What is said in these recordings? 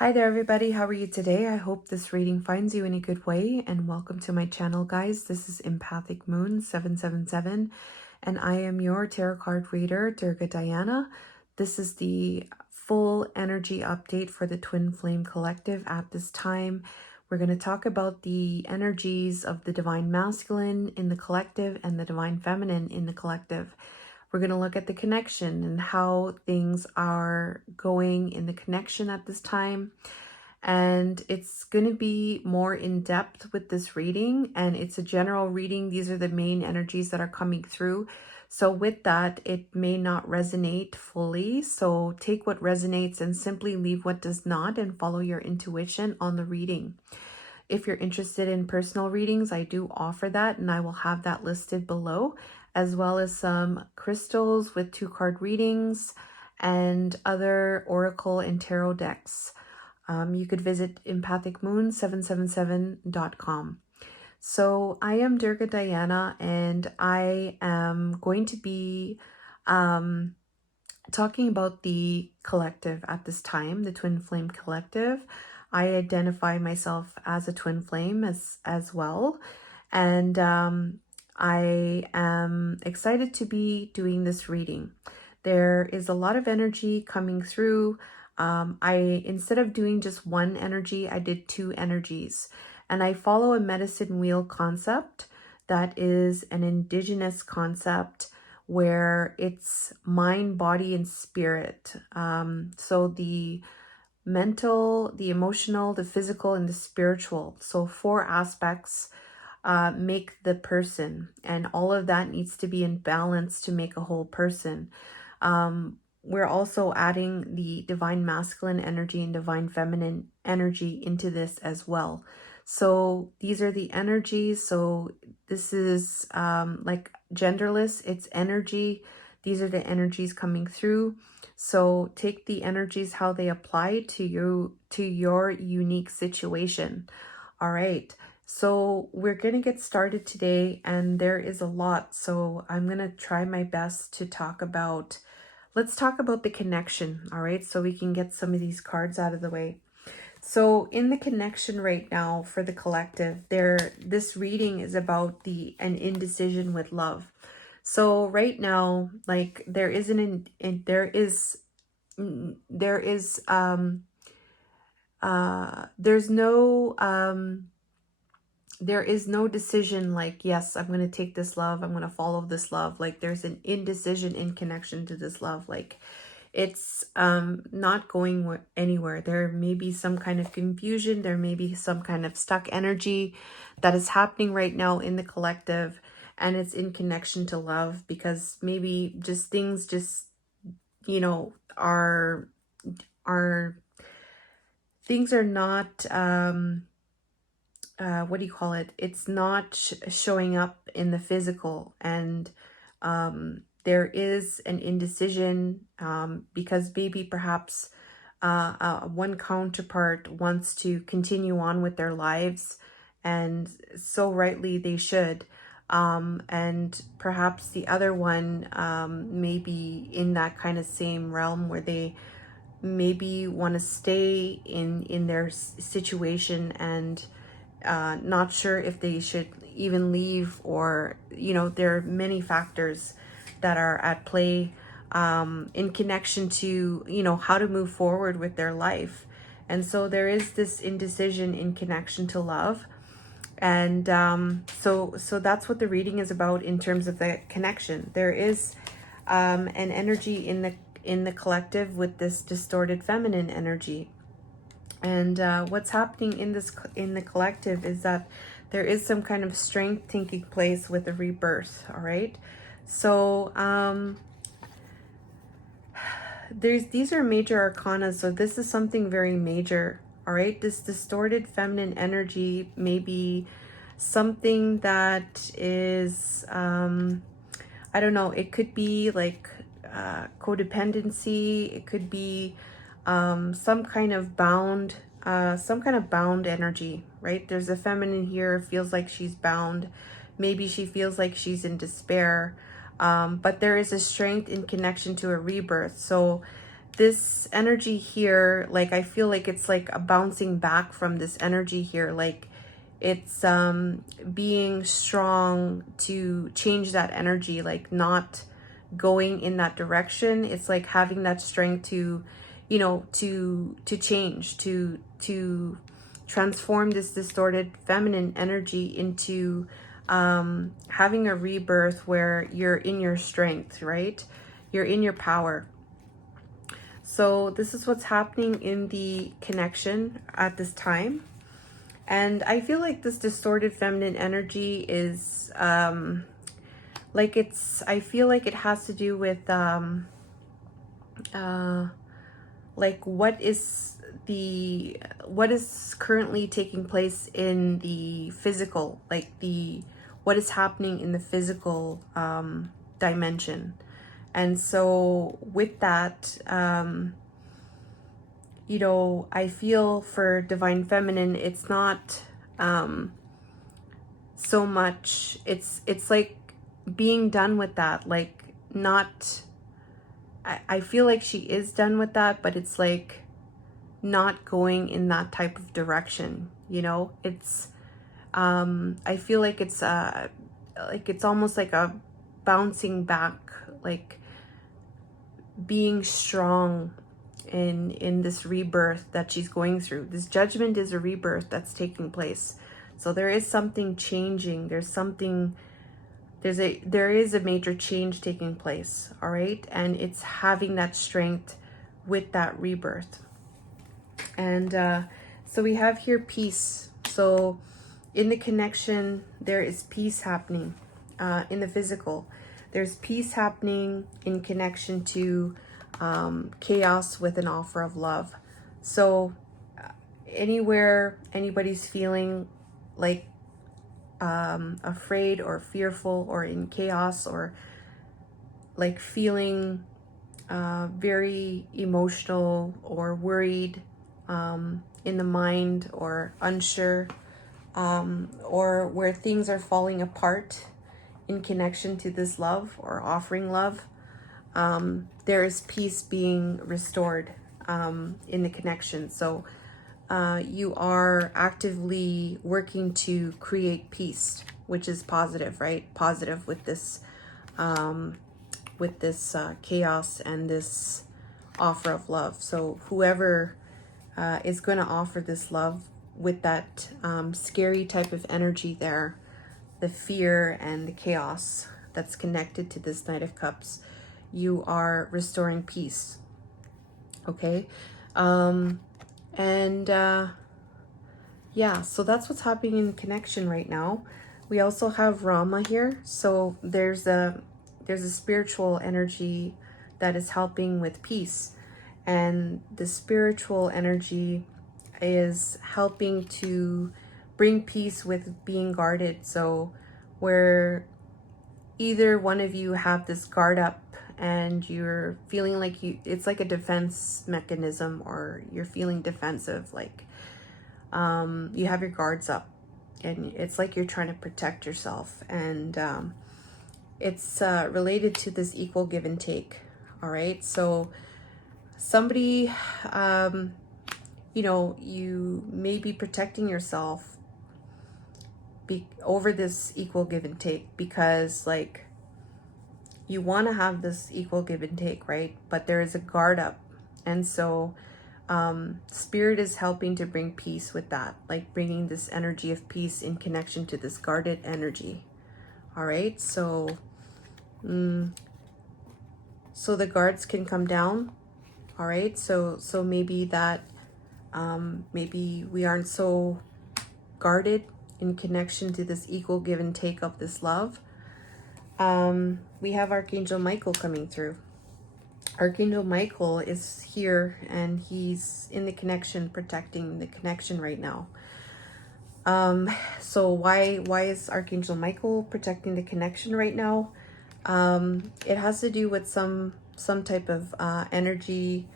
Hi there everybody, how are you today? I hope this reading finds you in a good way, and welcome to my channel, guys. This is Empathic Moon 777 and I am your tarot card reader, Durga Diana. This is the full energy update for the Twin Flame Collective at this time. We're going to talk about the energies of the Divine Masculine in the collective and the Divine Feminine in the collective. We're going to look at the connection and how things are going in the connection at this time. And it's going to be more in depth with this reading, and it's a general reading. These are the main energies that are coming through. So with that, it may not resonate fully. So take what resonates and simply leave what does not, and follow your intuition on the reading. If you're interested in personal readings, I do offer that, and I will have that listed below, as well as some crystals with 2-card readings and other oracle and tarot decks. You could visit empathicmoon777.com. So I am Durga Diana, and I am going to be talking about the collective at this time, the Twin Flame Collective. I identify myself as a twin flame as well. And I am excited to be doing this reading. There is a lot of energy coming through. Instead of doing just one energy, I did 2 energies. And I follow a medicine wheel concept that is an indigenous concept where it's mind, body, and spirit. So the mental, the emotional, the physical, and the spiritual. So 4 aspects make the person, and all of that needs to be in balance to make a whole person. We're also adding the divine masculine energy and divine feminine energy into this as well. So these are the energies. So this is like genderless, it's energy. These are the energies coming through. So take the energies how they apply to you, to your unique situation. All right. So we're going to get started today, and there is a lot. So I'm going to try my best to talk about, let's talk about the connection. All right. So we can get some of these cards out of the way. So in the connection right now for the collective, this reading is about an indecision with love. So right now, like there's no decision like, yes, I'm going to take this love, I'm going to follow this love. Like there's an indecision in connection to this love. Like it's not going anywhere. There may be some kind of confusion. There may be some kind of stuck energy that is happening right now in the collective, and it's in connection to love, because maybe just things just, you know, things are not what do you call it? It's not showing up in the physical, and there is an indecision because maybe perhaps one counterpart wants to continue on with their lives, and so rightly they should. And perhaps the other one may be in that kind of same realm where they maybe want to stay in their situation, and not sure if they should even leave, or, you know, there are many factors that are at play in connection to, you know, how to move forward with their life. And so there is this indecision in connection to love. And so that's what the reading is about in terms of the connection. There is an energy in the collective with this distorted feminine energy. And what's happening in the collective is that there is some kind of strength taking place with a rebirth. All right. So these are major arcana. So this is something very major. All right. This distorted feminine energy may be something that is, I don't know, it could be like codependency. It could be some kind of bound energy, right? There's a feminine here, feels like she's bound. Maybe she feels like she's in despair. But there is a strength in connection to a rebirth. So this energy here, like I feel like it's like a bouncing back from this energy here, like it's being strong to change that energy, like not going in that direction. It's like having that strength to, you know, to change, to transform this distorted feminine energy into having a rebirth where you're in your strength, right? You're in your power. So this is what's happening in the connection at this time. And I feel like this distorted feminine energy is like I feel like it has to do with like what is currently taking place in the physical, like what is happening in the physical dimension. And so with that, you know, I feel for divine feminine, it's not so much, it's like being done with that, like not, I feel like she is done with that, but it's like not going in that type of direction, you know. It's I feel like it's almost like a bouncing back, like being strong in this rebirth that she's going through. This judgment is a rebirth that's taking place. So there is something changing. There is a major change taking place, all right? And it's having that strength with that rebirth. And so we have here peace. So in the connection, there is peace happening in the physical. There's peace happening in connection to chaos with an offer of love. So anywhere anybody's feeling like afraid or fearful or in chaos, or like feeling very emotional or worried in the mind, or unsure, or where things are falling apart in connection to this love or offering love, there is peace being restored in the connection. So you are actively working to create peace, which is positive, right? Positive with this chaos and this offer of love. So whoever is going to offer this love with that scary type of energy there, the fear and the chaos that's connected to this Knight of Cups, you are restoring peace. Okay. Yeah, so that's what's happening in connection right now. We also have Rama here. So there's a spiritual energy that is helping with peace. And the spiritual energy is helping to bring peace with being guarded. So where either one of you have this guard up and you're feeling like it's like a defense mechanism, or you're feeling defensive, like you have your guards up and it's like you're trying to protect yourself. And it's related to this equal give and take. All right. So somebody, you know, you may be protecting yourself over this equal give and take, because like you want to have this equal give and take, right? But there is a guard up. And so spirit is helping to bring peace with that, like bringing this energy of peace in connection to this guarded energy. All right. So so the guards can come down. All right. So maybe that maybe we aren't so guarded in connection to this equal give and take of this love. We have Archangel Michael coming through. Archangel Michael is here and he's in the connection, protecting the connection right now. So why is Archangel Michael protecting the connection right now? It has to do with some type of energy.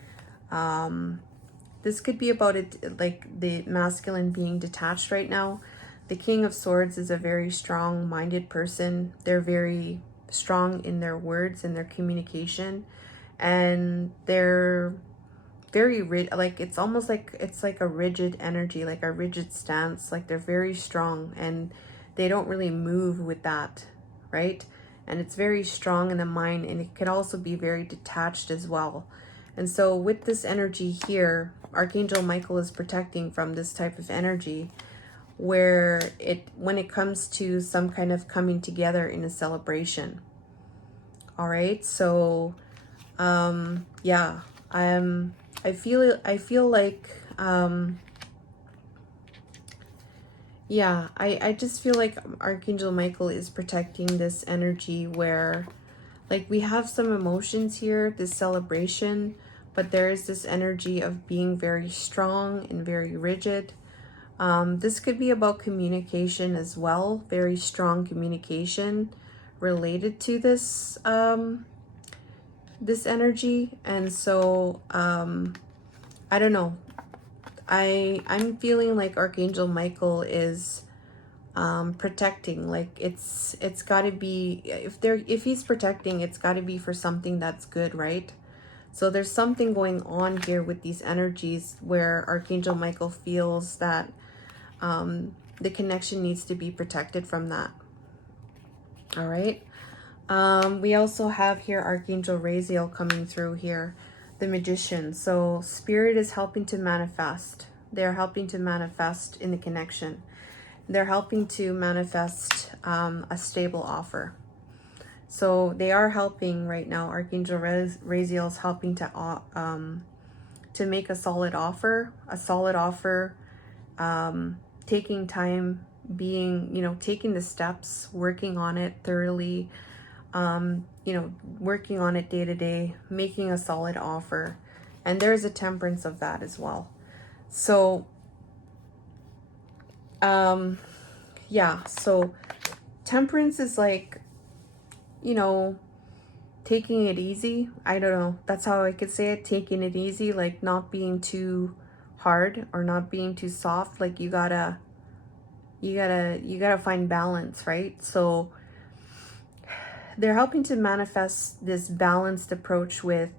This could be about it, like the masculine being detached right now. The King of Swords is a very strong-minded person. They're very strong in their words and their communication, and they're very like it's almost like it's like a rigid energy, like a rigid stance, like they're very strong and they don't really move with that, right? And it's very strong in the mind, and it could also be very detached as well. And so with this energy here, Archangel Michael is protecting from this type of energy, where when it comes to some kind of coming together in a celebration. All right, so yeah, I feel like yeah, I just feel like Archangel Michael is protecting this energy where, like, we have some emotions here, this celebration, but there is this energy of being very strong and very rigid. This could be about communication as well, very strong communication related to this this energy. And so I don't know, I'm feeling like Archangel Michael is protecting. Like it's got to be, if he's protecting, it's got to be for something that's good, right? So there's something going on here with these energies where Archangel Michael feels that the connection needs to be protected from that. All right. We also have here Archangel Raziel coming through here, the Magician. So Spirit is helping to manifest. They're helping to manifest in the connection. They're helping to manifest a stable offer. So they are helping right now. Archangel Raziel is helping to make a solid offer. Taking time, being, taking the steps, working on it thoroughly, working on it day to day, making a solid offer. And there's a temperance of that as well. So, yeah, so temperance is like, taking it easy. I don't know. That's how I could say it. Taking it easy, like not being too hard or not being too soft. Like you gotta find balance, right? So they're helping to manifest this balanced approach with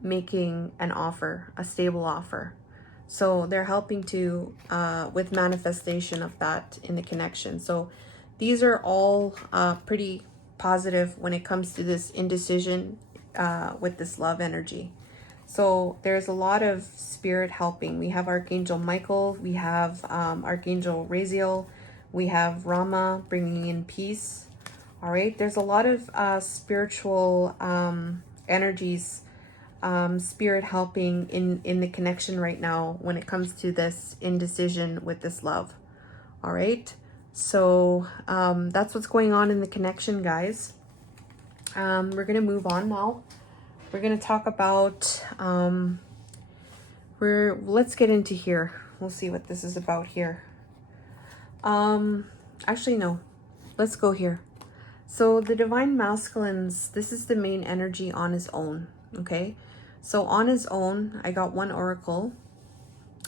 making an offer, a stable offer. So they're helping to with manifestation of that in the connection. So these are all pretty positive when it comes to this indecision with this love energy. So there's a lot of spirit helping. We have Archangel Michael, we have Archangel Raziel, we have Rama bringing in peace. All right, there's a lot of spiritual energies, spirit helping in the connection right now when it comes to this indecision with this love. All right, so that's what's going on in the connection, guys. We're gonna move on now. We're gonna talk about let's get into here. We'll see what this is about here. Actually no, let's go here. So the divine masculines, this is the main energy on his own. Okay, so on his own, I got one oracle.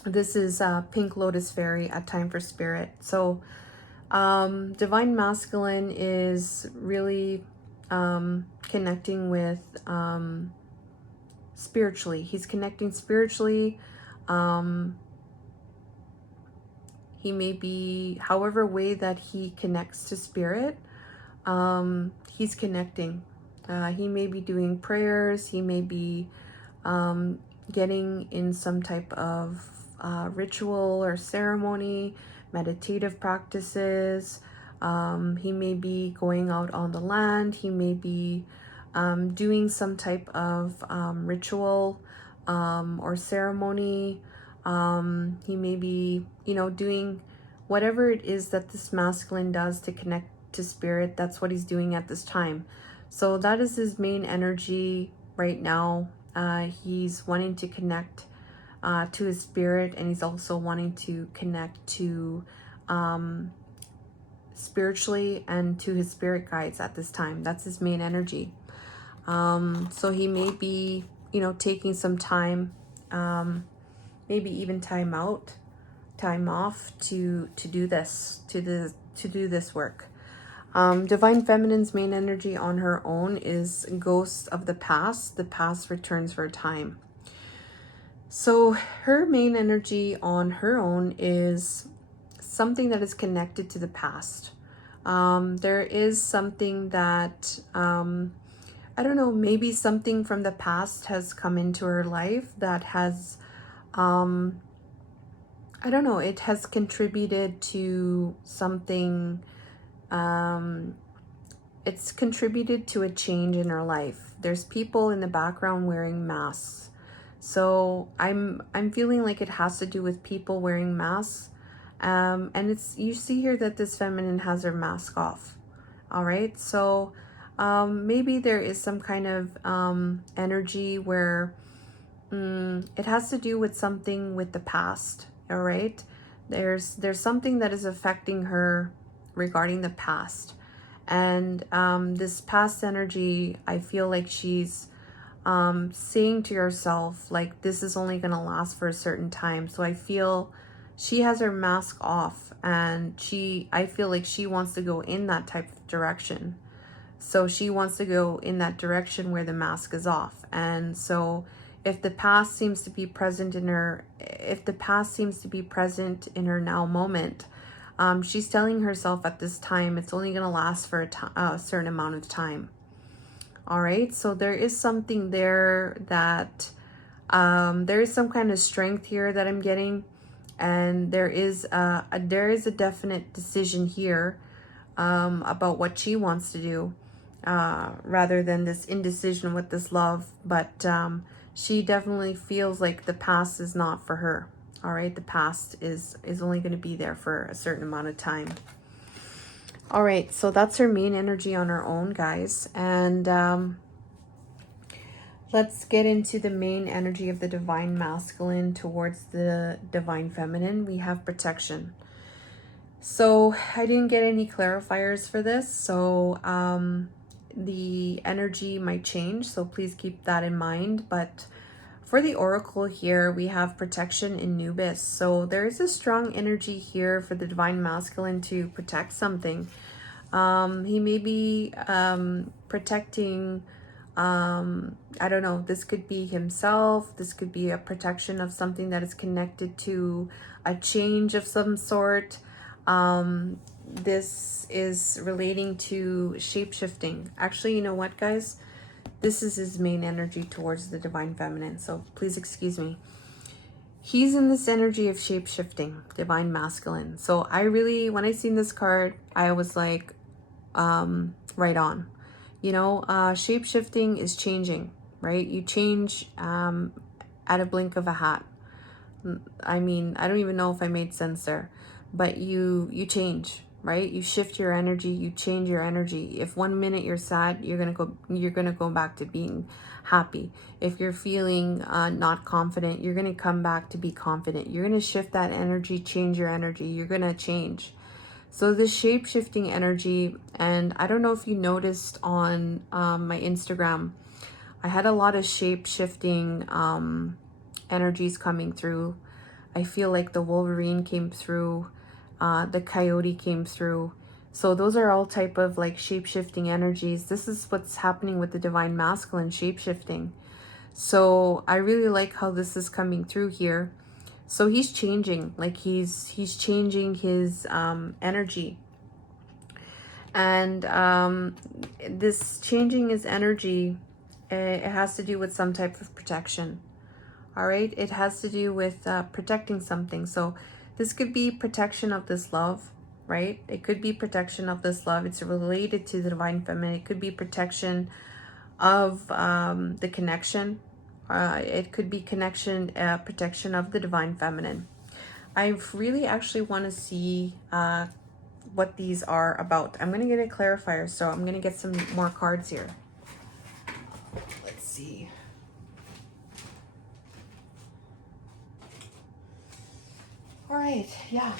This is Pink Lotus Fairy at Time for Spirit. So divine masculine is really connecting with spiritually. He's connecting spiritually. He may be, however way that he connects to spirit, he's connecting. He may be doing prayers. He may be getting in some type of ritual or ceremony, meditative practices. He may be going out on the land. He may be doing some type of ritual or ceremony. He may be, doing whatever it is that this masculine does to connect to spirit. That's what he's doing at this time. So that is his main energy right now. He's wanting to connect to his spirit, and he's also wanting to connect to spiritually and to his spirit guides at this time. That's his main energy. So he may be, taking some time, maybe even time off to do this, to do this work. Divine Feminine's main energy on her own is ghosts of the past. The past returns for a time. So her main energy on her own is something that is connected to the past. There is something that, I don't know, maybe something from the past has come into her life that has, I don't know, it has contributed to something, it's contributed to a change in her life. There's people in the background wearing masks. So I'm feeling like it has to do with people wearing masks. And it's, you see here that this feminine has her mask off. All right. So maybe there is some kind of energy where it has to do with something with the past. All right. There's something that is affecting her regarding the past. And this past energy, I feel like she's saying to herself, like, this is only going to last for a certain time. So I feel she has her mask off, and I feel like she wants to go in that type of direction. So she wants to go in that direction where the mask is off. And so if the past seems to be present in her, if the past seems to be present in her now moment, she's telling herself at this time it's only going to last for a certain amount of time. All right, so there is something there that there is some kind of strength here that I'm getting, and there is a definite decision here about what she wants to do, rather than this indecision with this love. But she definitely feels like the past is not for her. All right, the past is only going to be there for a certain amount of time. All right, so that's her main energy on her own, guys. And let's get into the main energy of the divine masculine towards the divine feminine. We have protection. So I didn't get any clarifiers for this, so the energy might change, so please keep that in mind. But for the oracle here, we have protection in Nubis. So there is a strong energy here for the divine masculine to protect something. He may be protecting, I don't know, this could be himself. This could be a protection of something that is connected to a change of some sort. This is relating to shape-shifting. Actually, you know what, guys? This is his main energy towards the divine feminine. So please excuse me. He's in this energy of shape-shifting, divine masculine. So I really, when I seen this card, I was like, right on. You know, shape-shifting is changing, right? You change at a blink of a hat. I mean, I don't even know if I made sense there, but you change, right? You shift your energy, you change your energy. If 1 minute you're sad, you're gonna go back to being happy. If you're feeling not confident, you're gonna come back to be confident. You're gonna shift that energy, change your energy. You're gonna change. So this shape-shifting energy, and I don't know if you noticed on my Instagram, I had a lot of shape-shifting energies coming through. I feel like the Wolverine came through, the Coyote came through. So those are all type of like shape-shifting energies. This is what's happening with the divine masculine shape-shifting. So I really like how this is coming through here. So he's changing, like he's changing his energy. And this changing his energy, it has to do with some type of protection. All right, it has to do with protecting something. So this could be protection of this love, right? It could be protection of this love. It's related to the divine feminine. It could be protection of the connection. It could be protection of the divine feminine. I really actually want to see what these are about. I'm going to get a clarifier, so I'm going to get some more cards here. Let's see. All right, yeah,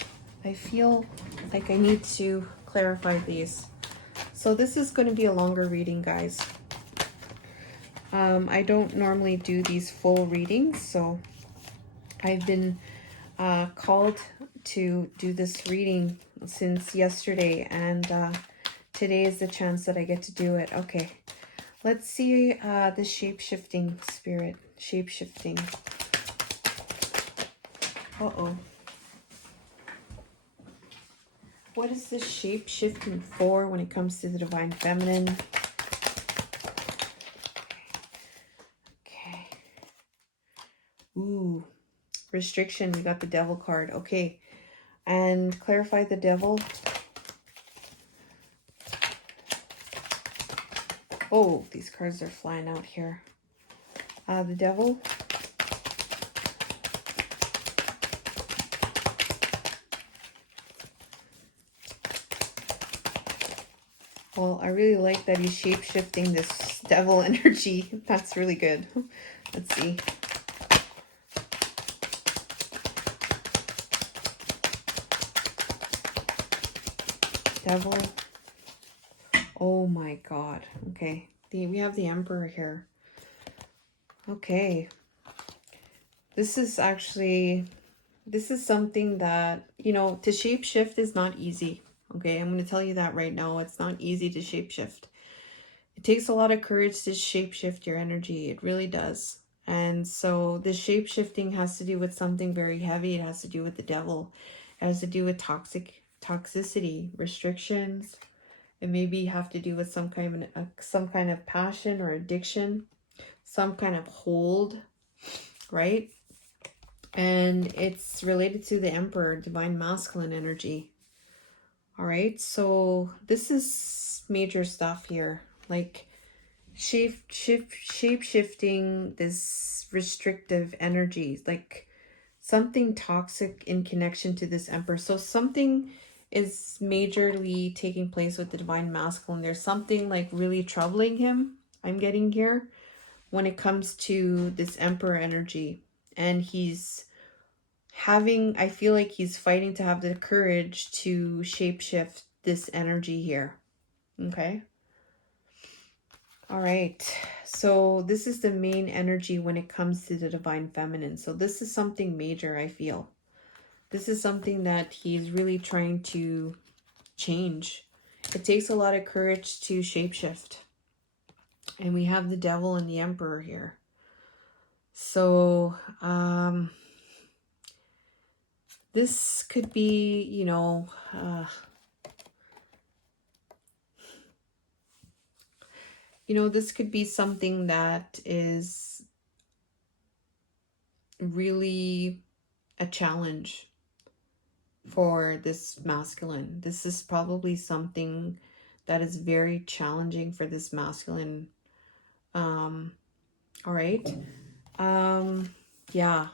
I feel like I need to clarify these. So this is going to be a longer reading, guys. I don't normally do these full readings, so I've been called to do this reading since yesterday, and today is the chance that I get to do it. Okay, let's see the shape-shifting spirit. Shape-shifting. Uh-oh. What is this shape shifting for when it comes to the divine feminine? Okay. Ooh. Restriction. We got the devil card. Okay. And clarify the devil. Oh, these cards are flying out here. The devil. Well, I really like that he's shape-shifting this devil energy. That's really good. Let's see. Devil. Oh my god. Okay. We have the Emperor here. Okay. This is something that, you know, to shapeshift is not easy. Okay, I'm going to tell you that right now. It's not easy to shapeshift. It takes a lot of courage to shapeshift your energy. It really does. And so the shapeshifting has to do with something very heavy. It has to do with the devil. It has to do with toxicity, restrictions. It maybe have to do with some kind of passion or addiction, some kind of hold, right? And it's related to the Emperor, divine masculine energy. All right, so this is major stuff here, like shape-shifting this restrictive energy, like something toxic in connection to this Emperor. So something is majorly taking place with the divine masculine. There's something like really troubling him, I'm getting here, when it comes to this Emperor energy. And he's I feel like he's fighting to have the courage to shapeshift this energy here. Okay. All right. So this is the main energy when it comes to the divine feminine. So this is something major, I feel. This is something that he's really trying to change. It takes a lot of courage to shapeshift. And we have the devil and the Emperor here. So, this could be, you know, this could be something that is really a challenge for this masculine. This is probably something that is very challenging for this masculine. All right. Yeah.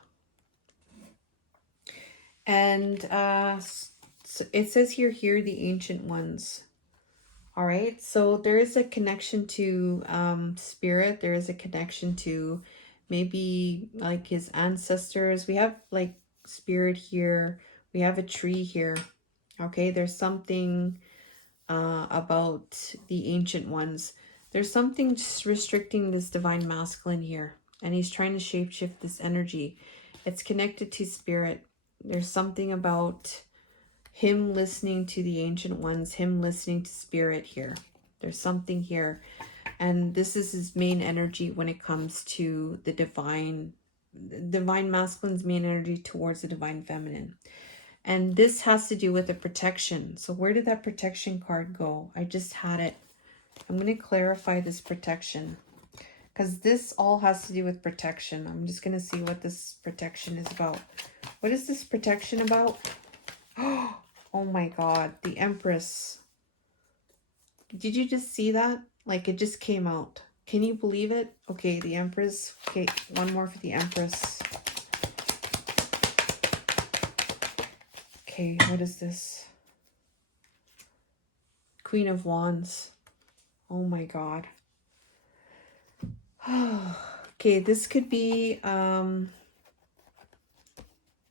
And so it says here, the ancient ones. All right, so there is a connection to spirit. There is a connection to maybe like his ancestors. We have like spirit here. We have a tree here. Okay, there's something about the ancient ones. There's something just restricting this divine masculine here. And he's trying to shapeshift this energy. It's connected to spirit. There's something about him listening to the ancient ones, him listening to spirit here. There's something here. And this is his main energy when it comes to the divine masculine's main energy towards the divine feminine. And this has to do with the protection. So where did that protection card go? I just had it. I'm going to clarify this protection, because this all has to do with protection. I'm just going to see what this protection is about. What is this protection about? Oh my god, the Empress. Did you just see that? Like, it just came out. Can you believe it? Okay, the Empress. Okay, one more for the Empress. Okay, what is this? Queen of Wands. Oh my god. Okay, this could be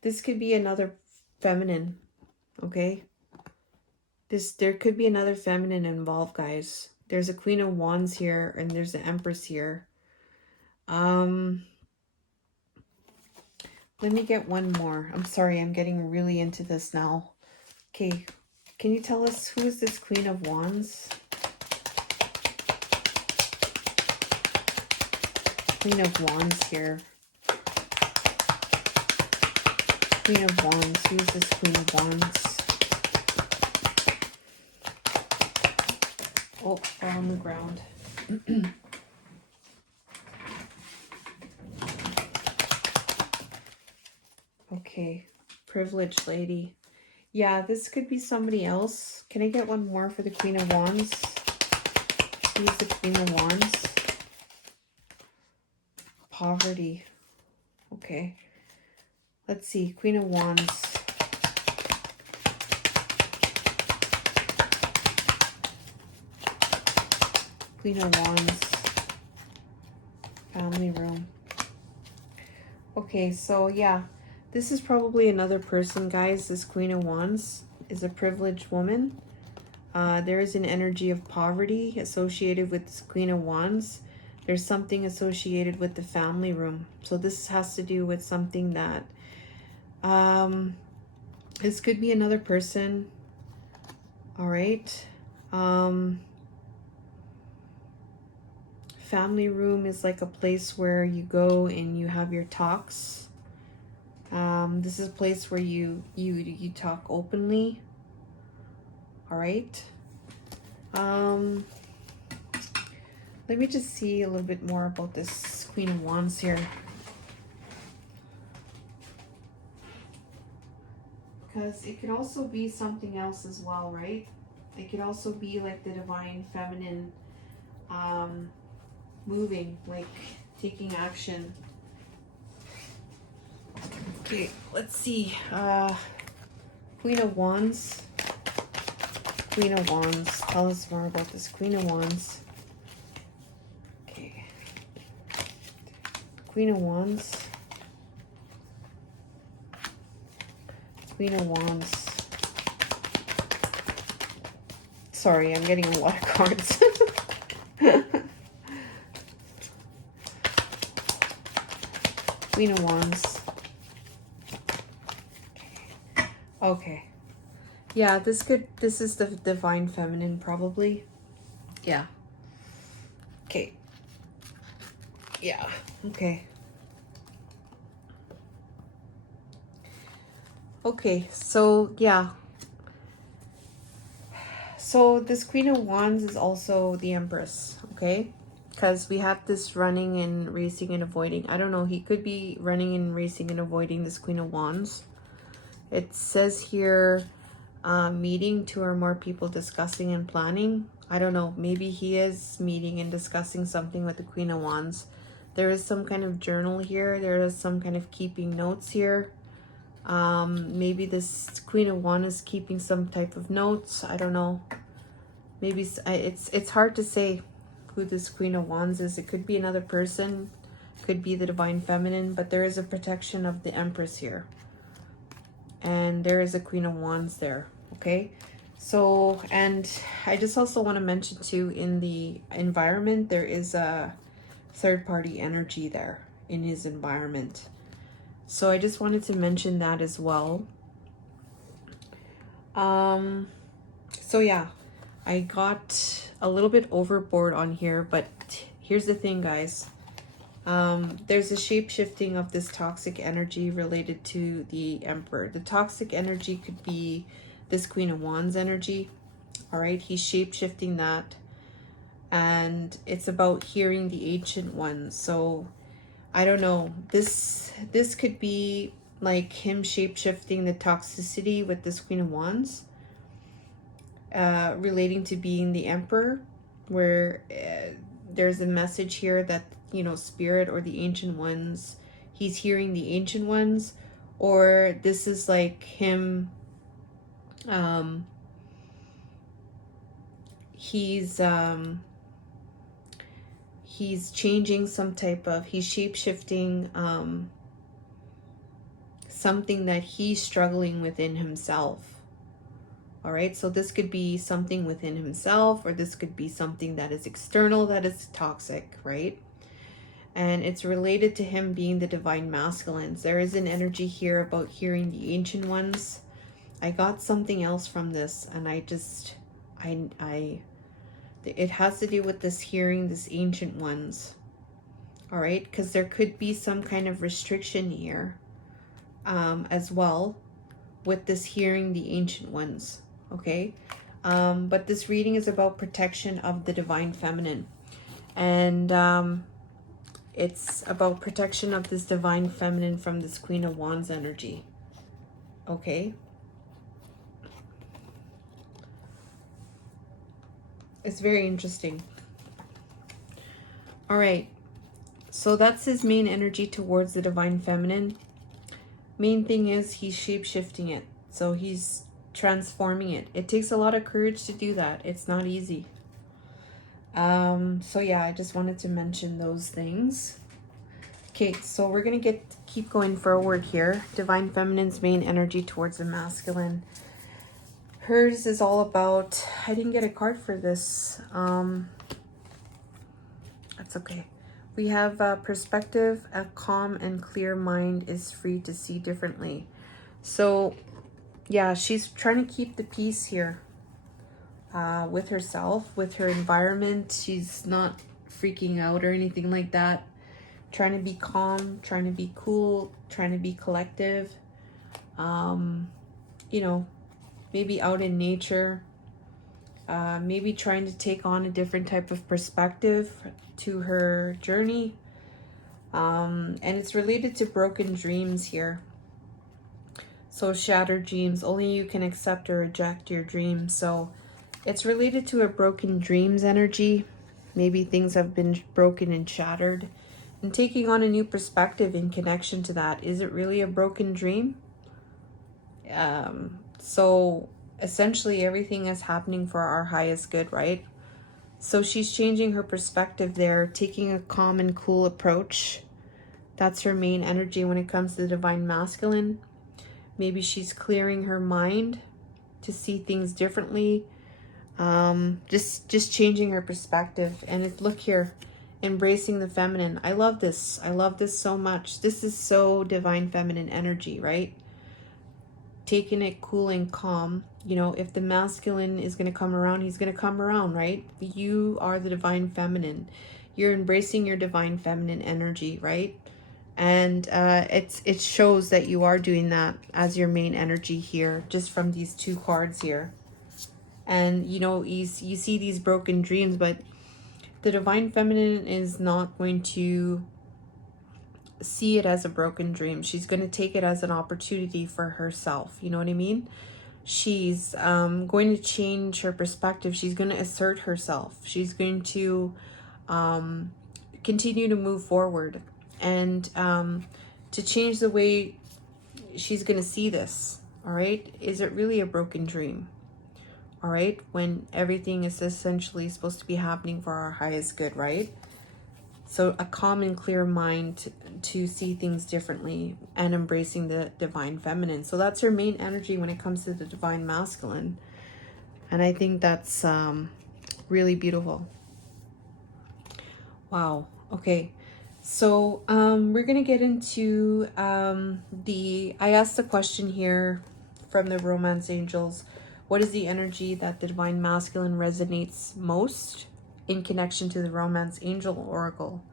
another feminine. Okay, there could be another feminine involved, guys. There's a Queen of Wands here, and there's an Empress here. Let me get one more. I'm sorry, I'm getting really into this now. Okay, can you tell us who is this Queen of Wands? Queen of Wands here. Queen of Wands. Who's this Queen of Wands? Oh, fell on the ground. Okay, privileged lady. Yeah, this could be somebody else. Can I get one more for the Queen of Wands? Who's the Queen of Wands? Poverty. Okay. Let's see. Queen of Wands. Queen of Wands. Family room. Okay, so yeah. This is probably another person, guys. This Queen of Wands is a privileged woman. There is an energy of poverty associated with this Queen of Wands. There's something associated with the family room. So this has to do with something that... this could be another person. All right. Family room is like a place where you go and you have your talks. This is a place where you talk openly. All right. Let me just see a little bit more about this Queen of Wands here. Because it could also be something else as well, right? It could also be like the divine feminine moving, like taking action. Okay, let's see. Queen of Wands. Queen of Wands. Tell us more about this Queen of Wands. Okay. Queen of Wands. Queen of Wands. Sorry, I'm getting a lot of cards. Queen of Wands. Okay. Yeah, this is the divine feminine probably. Yeah. Okay. Yeah. Okay. Okay, so yeah. So this Queen of Wands is also the Empress, okay? Because we have this running and racing and avoiding. I don't know, he could be running and racing and avoiding this Queen of Wands. It says here, meeting 2 or more people discussing and planning. I don't know, maybe he is meeting and discussing something with the Queen of Wands. There is some kind of journal here. There is some kind of keeping notes here. Maybe this Queen of Wands is keeping some type of notes. I don't know. Maybe it's hard to say who this Queen of Wands is. It could be another person, could be the divine feminine, but there is a protection of the Empress here. And there is a Queen of Wands there, okay? So, and I just also want to mention too, in the environment, there is a third-party energy there in his environment. So I just wanted to mention that as well. So yeah, I got a little bit overboard on here, but here's the thing, guys. There's a shape-shifting of this toxic energy related to the Emperor. The toxic energy could be this Queen of Wands energy. All right, he's shape-shifting that. And it's about hearing the Ancient Ones. So I don't know. This could be like him shape-shifting the toxicity with this Queen of Wands. Relating to being the Emperor, where there's a message here that, you know, Spirit or the Ancient Ones, he's hearing the Ancient Ones, or this is like him, he's changing some type of, he's shape-shifting something that he's struggling within himself. All right, so this could be something within himself, or this could be something that is external, that is toxic, right? And it's related to him being the divine masculines. There is an energy here about hearing the Ancient Ones. I got something else from this, and it has to do with this hearing this Ancient Ones. All right, because there could be some kind of restriction here. as well with this hearing the ancient ones, okay? But this reading is about protection of the divine feminine. And it's about protection of this divine feminine from this Queen of Wands energy, okay? It's very interesting. All right. So that's his main energy towards the divine feminine. Main thing is he's shape-shifting it. So he's transforming it. It takes a lot of courage to do that. It's not easy. So yeah, I just wanted to mention those things. Okay, so we're going to keep going forward here. Divine feminine's main energy towards the masculine. Hers is all about, I didn't get a card for this. That's okay. We have perspective, a calm and clear mind is free to see differently. So yeah, she's trying to keep the peace here with herself, with her environment. She's not freaking out or anything like that. Trying to be calm, trying to be cool, trying to be collective. You know, maybe out in nature. Maybe trying to take on a different type of perspective to her journey. And it's related to broken dreams here. So shattered dreams, only you can accept or reject your dreams. So it's related to a broken dreams energy. Maybe things have been broken and shattered. And taking on a new perspective in connection to that. Is it really a broken dream? So essentially everything is happening for our highest good, right? So she's changing her perspective there, taking a calm and cool approach. That's her main energy when it comes to the divine masculine. Maybe she's clearing her mind to see things differently. Just changing her perspective. And look here, embracing the feminine. I love this. I love this so much. This is so divine feminine energy, right? Taking it cool and calm. You know, if the masculine is going to come around, he's going to come around, right? You are the divine feminine. You're embracing your divine feminine energy, right? And it shows that you are doing that as your main energy here, just from these two cards here. And you know, you see these broken dreams, but the divine feminine is not going to see it as a broken dream. She's going to take it as an opportunity for herself. You know what I mean? She's going to change her perspective. She's going to assert herself. She's going to continue to move forward and to change the way she's going to see this. All right. Is it really a broken dream? All right. When everything is essentially supposed to be happening for our highest good, right? So a calm and clear mind to see things differently and embracing the divine feminine. So that's her main energy when it comes to the divine masculine. And I think that's really beautiful. Wow. Okay. So we're going to get into I asked the question here from the romance angels. What is the energy that the divine masculine resonates most in connection to the romance angel oracle?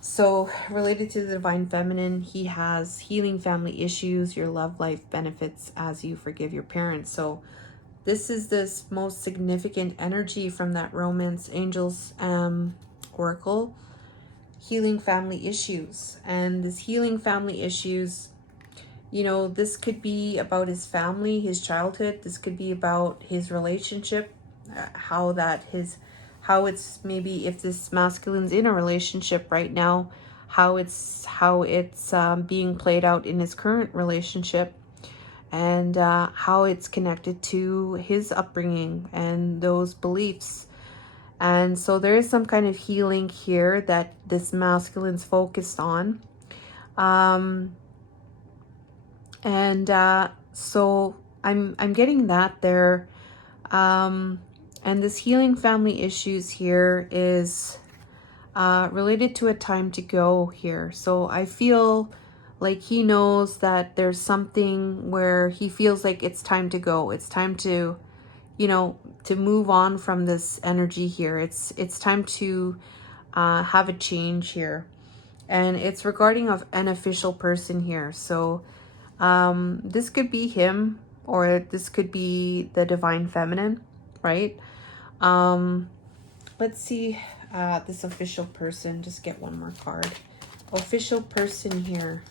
So related to the divine feminine, he has healing family issues, your love life benefits as you forgive your parents. So this is this most significant energy from that romance angels oracle, healing family issues. And this healing family issues, you know, this could be about his family, his childhood. This could be about his relationship, how it's maybe if this masculine's in a relationship right now, how it's being played out in his current relationship, and how it's connected to his upbringing and those beliefs. And so there is some kind of healing here that this masculine's focused on. So I'm getting that there. And this healing family issues here is related to a time to go here. So I feel like he knows that there's something where he feels like it's time to go. It's time to, you know, to move on from this energy here. It's time to have a change here. And it's regarding of an official person here. So This could be him, or this could be the divine feminine, right? Let's see this official person. Just get one more card. Official person here.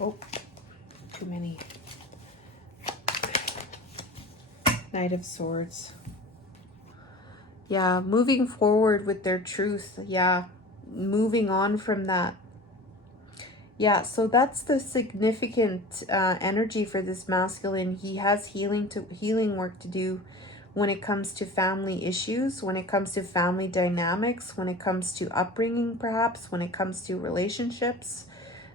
Oh, too many. Knight of Swords. Yeah, moving forward with their truth. Yeah, moving on from that. Yeah, so that's the significant energy for this masculine. He has healing work to do when it comes to family issues, when it comes to family dynamics, when it comes to upbringing, perhaps, when it comes to relationships.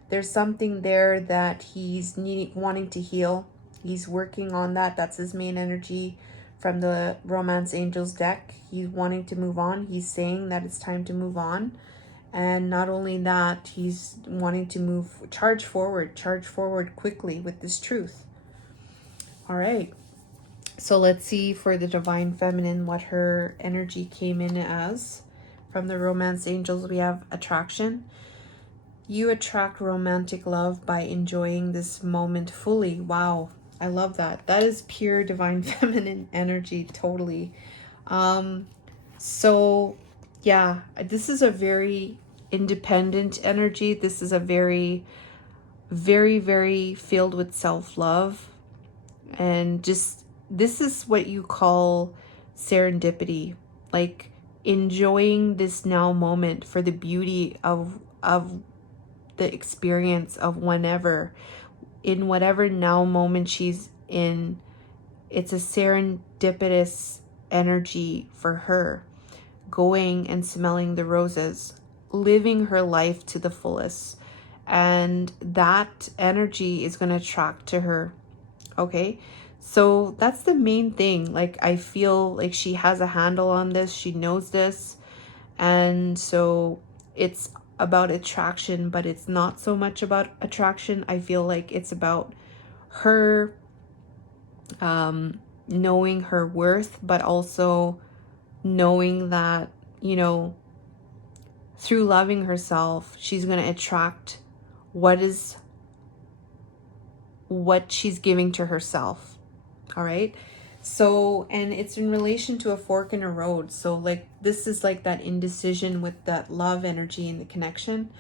There's something there that he's wanting to heal. He's working on that. That's his main energy from the Romance Angels deck. He's wanting to move on. He's saying that it's time to move on. And not only that, he's wanting to charge forward quickly with this truth. All right. So let's see for the Divine Feminine what her energy came in as. From the Romance Angels, we have attraction. You attract romantic love by enjoying this moment fully. Wow, I love that. That is pure Divine Feminine energy, totally. So yeah, this is a very independent energy. This is a very, very, very filled with self-love. And just, this is what you call serendipity. Like enjoying this now moment for the beauty of the experience of in whatever now moment she's in. It's a serendipitous energy for her, going and smelling the roses, living her life to the fullest, and that energy is going to attract to her. Okay, so that's the main thing. Like, I feel like she has a handle on this, she knows this, and so it's about attraction, but it's not so much about attraction. I feel like it's about her knowing her worth, but also knowing that, you know, through loving herself, she's going to attract what she's giving to herself. All right. So, and it's in relation to a fork in a road. So like, this is like that indecision with that love energy and the connection.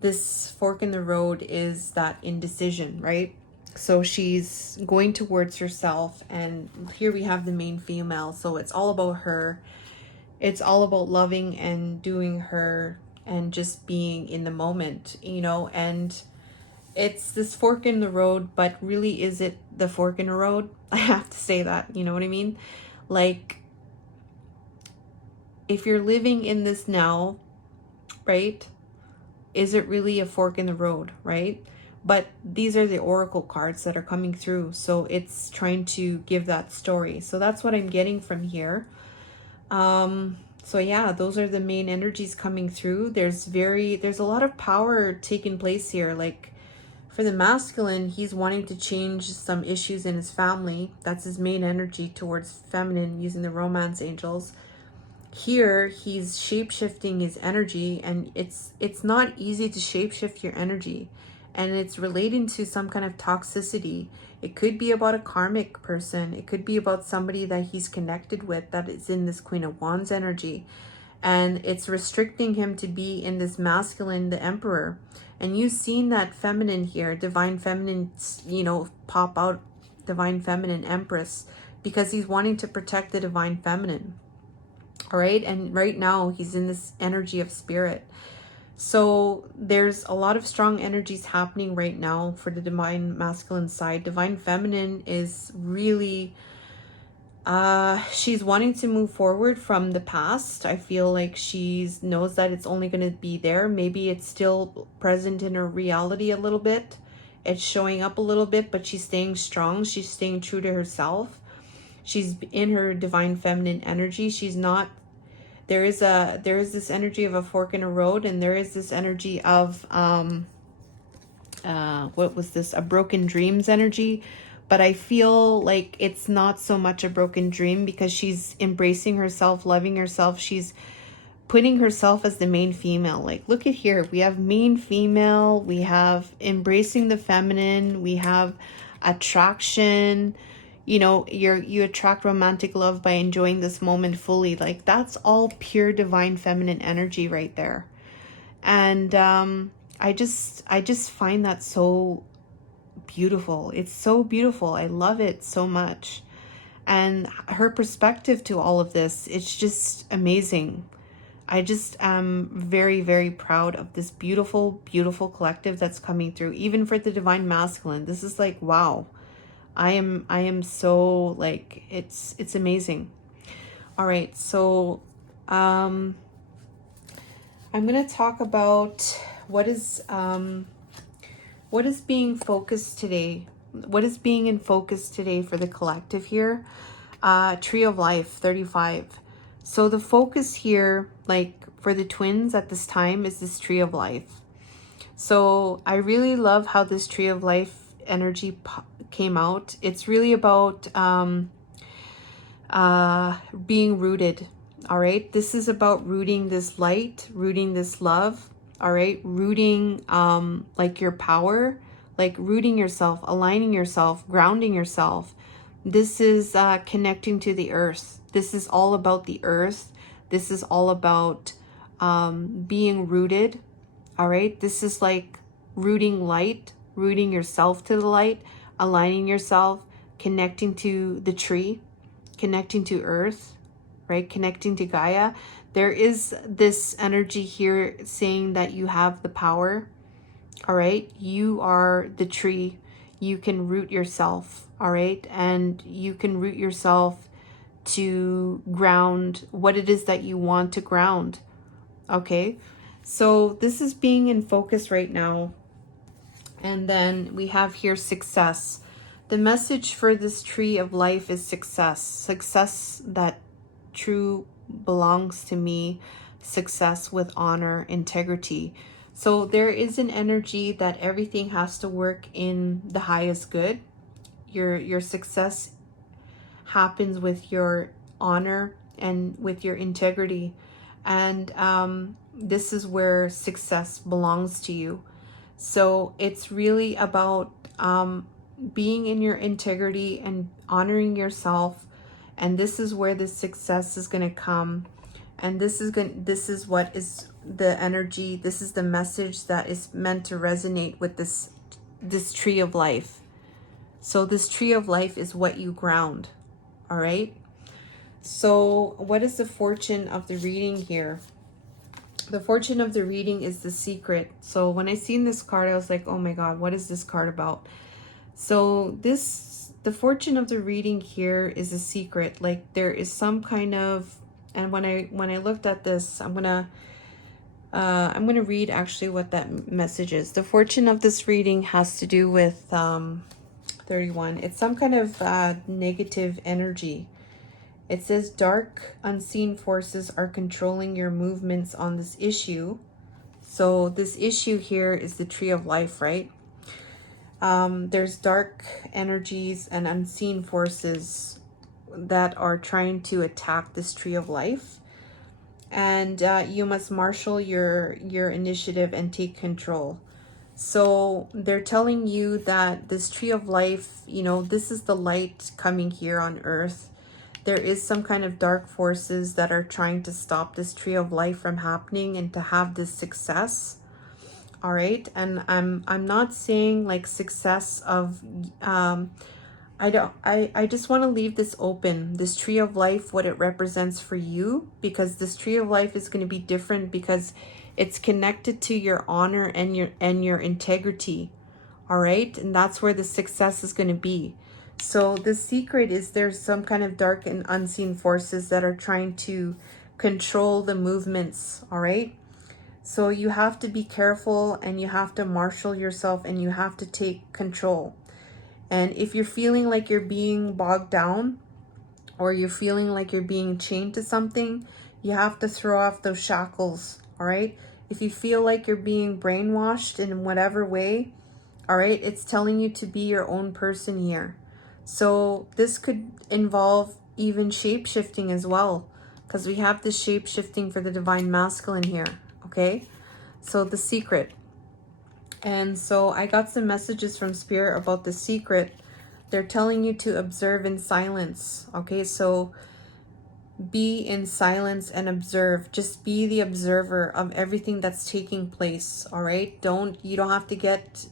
This fork in the road is that indecision, right? So she's going towards herself, and here we have the main female. So it's all about her. It's all about loving and doing her and just being in the moment, you know, and it's this fork in the road, but really, is it the fork in the road? I have to say that, you know what I mean? Like, if you're living in this now, right? Is it really a fork in the road, right? But these are the oracle cards that are coming through. So it's trying to give that story. So that's what I'm getting from here. So yeah, those are the main energies coming through. There's a lot of power taking place here. Like, for the masculine, he's wanting to change some issues in his family. That's his main energy towards feminine, using the Romance Angels. Here, he's shape-shifting his energy, and it's not easy to shape-shift your energy. And it's relating to some kind of toxicity. It could be about a karmic person. It could be about somebody that he's connected with that is in this Queen of Wands energy. And it's restricting him to be in this masculine, the Emperor. And you've seen that feminine here, Divine Feminine, you know, pop out, Divine Feminine Empress, because he's wanting to protect the Divine Feminine. All right. And right now he's in this energy of spirit. So there's a lot of strong energies happening right now for the Divine Masculine side. Divine Feminine is really, she's wanting to move forward from the past. I feel like she knows that it's only going to be there. Maybe it's still present in her reality a little bit. It's showing up a little bit, but she's staying strong. She's staying true to herself. She's in her Divine Feminine energy. She's not, there is this energy of a fork in a road, and there is this energy of, what was this? A broken dreams energy. but I feel like it's not so much a broken dream because she's embracing herself, loving herself. She's putting herself as the main female. Like, look at here. We have main female. We have embracing the feminine. We have attraction. You know, you attract romantic love by enjoying this moment fully. Like, that's all pure divine feminine energy right there. And I just find that so beautiful. It's so beautiful. I love it so much. And her perspective to all of this, it's just amazing. I just am very, very proud of this beautiful, beautiful collective that's coming through. Even for the divine masculine, this is like, wow. I am so, like, it's amazing. All right, so I'm gonna talk about what is being focused today. What is being in focus today for the collective here? Tree of Life 35. So the focus here, like for the twins at this time, is this Tree of Life. So I really love how this Tree of Life energy came out. It's really about being rooted. All right, this is about rooting this light, rooting this love. All right, rooting like your power, like rooting yourself, aligning yourself, grounding yourself. This is connecting to the earth. This is all about the earth. This is all about being rooted. All right, this is like rooting light, rooting yourself to the light, aligning yourself, connecting to the tree, connecting to earth, right? Connecting to Gaia. There is this energy here saying that you have the power. All right, you are the tree. You can root yourself. All right, and you can root yourself to ground what it is that you want to ground. Okay, so this is being in focus right now. And then we have here success. The message for this Tree of Life is success. Success that true belongs to me. Success with honor, integrity. So there is an energy that everything has to work in the highest good. Your success happens with your honor and with your integrity. And this is where success belongs to you. So it's really about being in your integrity and honoring yourself. And this is where the success is going to come. And this is what is the energy. This is the message that is meant to resonate with this Tree of Life. So this Tree of Life is what you ground. All right. So what is the fortune of the reading here? The fortune of the reading is the secret. So when I seen this card, I was like, oh my God, what is this card about? So the fortune of the reading here is a secret. Like there is some kind of, and when I looked at this, I'm gonna read actually what that message is. The fortune of this reading has to do with 31. It's some kind of negative energy. It says dark unseen forces are controlling your movements on this issue. So this issue here is the Tree of Life, right? There's dark energies and unseen forces that are trying to attack this Tree of Life. And you must marshal your initiative and take control. So they're telling you that this Tree of Life, you know, this is the light coming here on earth. There is some kind of dark forces that are trying to stop this Tree of Life from happening and to have this success. All right. And I'm not saying like success of, I just want to leave this open, this Tree of Life, what it represents for you, because this Tree of Life is going to be different because it's connected to your honor and your integrity. All right. And that's where the success is going to be. So the secret is there's some kind of dark and unseen forces that are trying to control the movements. All right. So you have to be careful and you have to marshal yourself and you have to take control. And if you're feeling like you're being bogged down or you're feeling like you're being chained to something, you have to throw off those shackles. All right. If you feel like you're being brainwashed in whatever way, all right, it's telling you to be your own person here. So this could involve even shape-shifting as well, because we have this shape-shifting for the divine masculine here, okay? So the secret. And so I got some messages from Spirit about the secret. They're telling you to observe in silence, okay? So be in silence and observe. Just be the observer of everything that's taking place, all right? You don't have to get,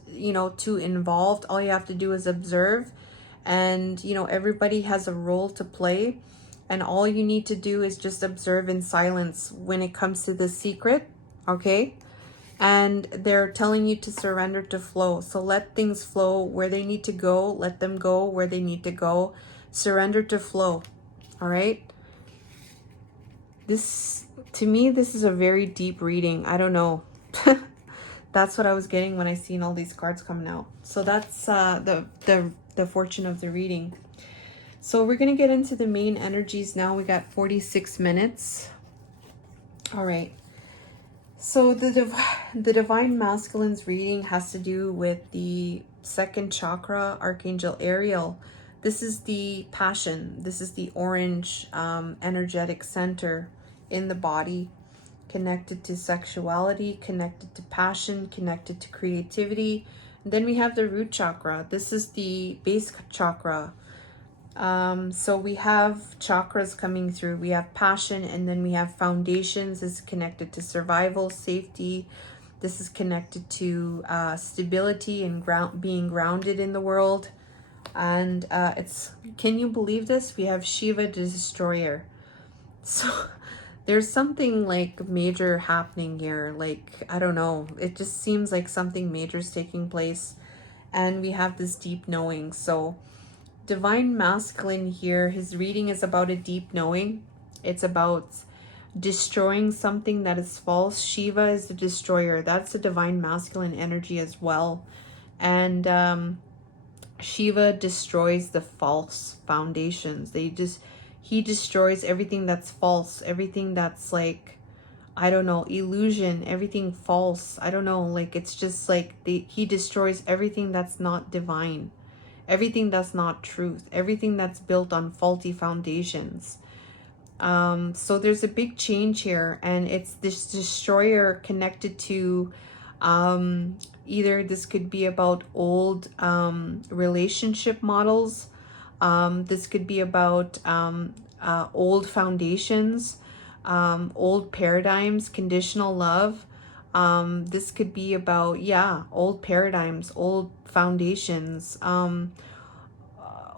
too involved. All you have to do is observe. And, everybody has a role to play. And all you need to do is just observe in silence when it comes to the secret, okay? And they're telling you to surrender to flow. So let things flow where they need to go. Let them go where they need to go. Surrender to flow, all right? To me, this is a very deep reading. I don't know. That's what I was getting when I seen all these cards coming out. So that's the fortune of the reading. So we're gonna get into the main energies now. We got 46 minutes. All right. So the divine masculine's reading has to do with the second chakra, Archangel Ariel. This is the passion. This is the orange energetic center in the body, connected to sexuality, connected to passion, connected to creativity. And then we have the root chakra. This is the base chakra. So we have chakras coming through. We have passion, and then we have foundations. This is connected to survival, safety. This is connected to stability and being grounded in the world. And can you believe this? We have Shiva, the destroyer. So there's something like major happening here. Like, I don't know. It just seems like something major is taking place. And we have this deep knowing. So divine masculine here, his reading is about a deep knowing. It's about destroying something that is false. Shiva is the destroyer. That's the divine masculine energy as well. And Shiva destroys the false foundations. He destroys everything that's false, everything that's like, I don't know, illusion, everything false. I don't know, like it's just like he destroys everything that's not divine, everything that's not truth, everything that's built on faulty foundations. So there's a big change here, and it's this destroyer connected to either this could be about old relationship models. This could be about old foundations, old paradigms, conditional love. This could be about, old paradigms, old foundations,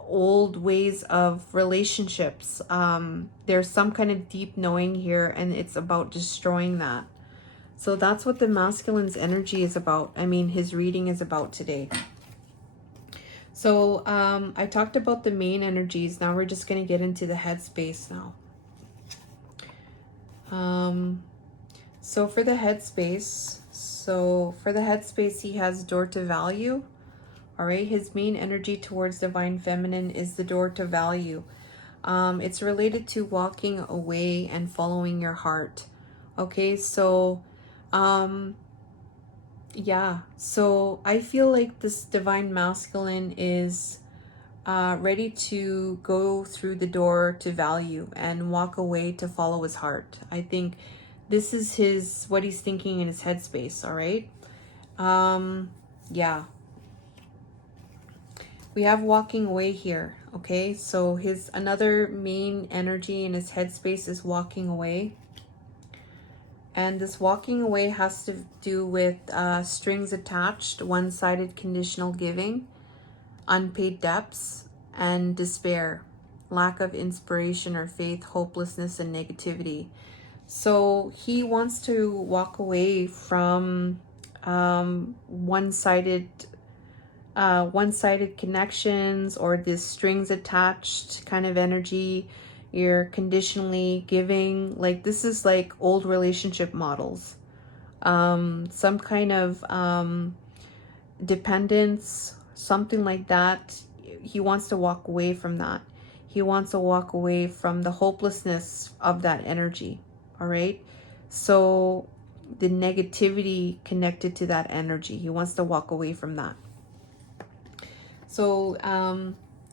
old ways of relationships. There's some kind of deep knowing here, and it's about destroying that. So that's what the masculine's energy is about. I mean, his reading is about today. So I talked about the main energies. Now we're just going to get into the headspace now. So for the headspace, he has door to value. All right, his main energy towards divine feminine is the door to value. It's related to walking away and following your heart. Okay, so so I feel like this divine masculine is ready to go through the door to value and walk away to follow his heart. I think this is what he's thinking in his headspace. All right. We have walking away here. Okay, so his another main energy in his headspace is walking away. And this walking away has to do with strings attached, one-sided conditional giving, unpaid debts, and despair, lack of inspiration or faith, hopelessness, and negativity. So he wants to walk away from one-sided connections, or this strings attached kind of energy. You're conditionally giving, like this is like old relationship models, some kind of dependence, something like that. He wants to walk away from that. He wants to walk away from the hopelessness of that energy. All right, so the negativity connected to that energy, he wants to walk away from that. So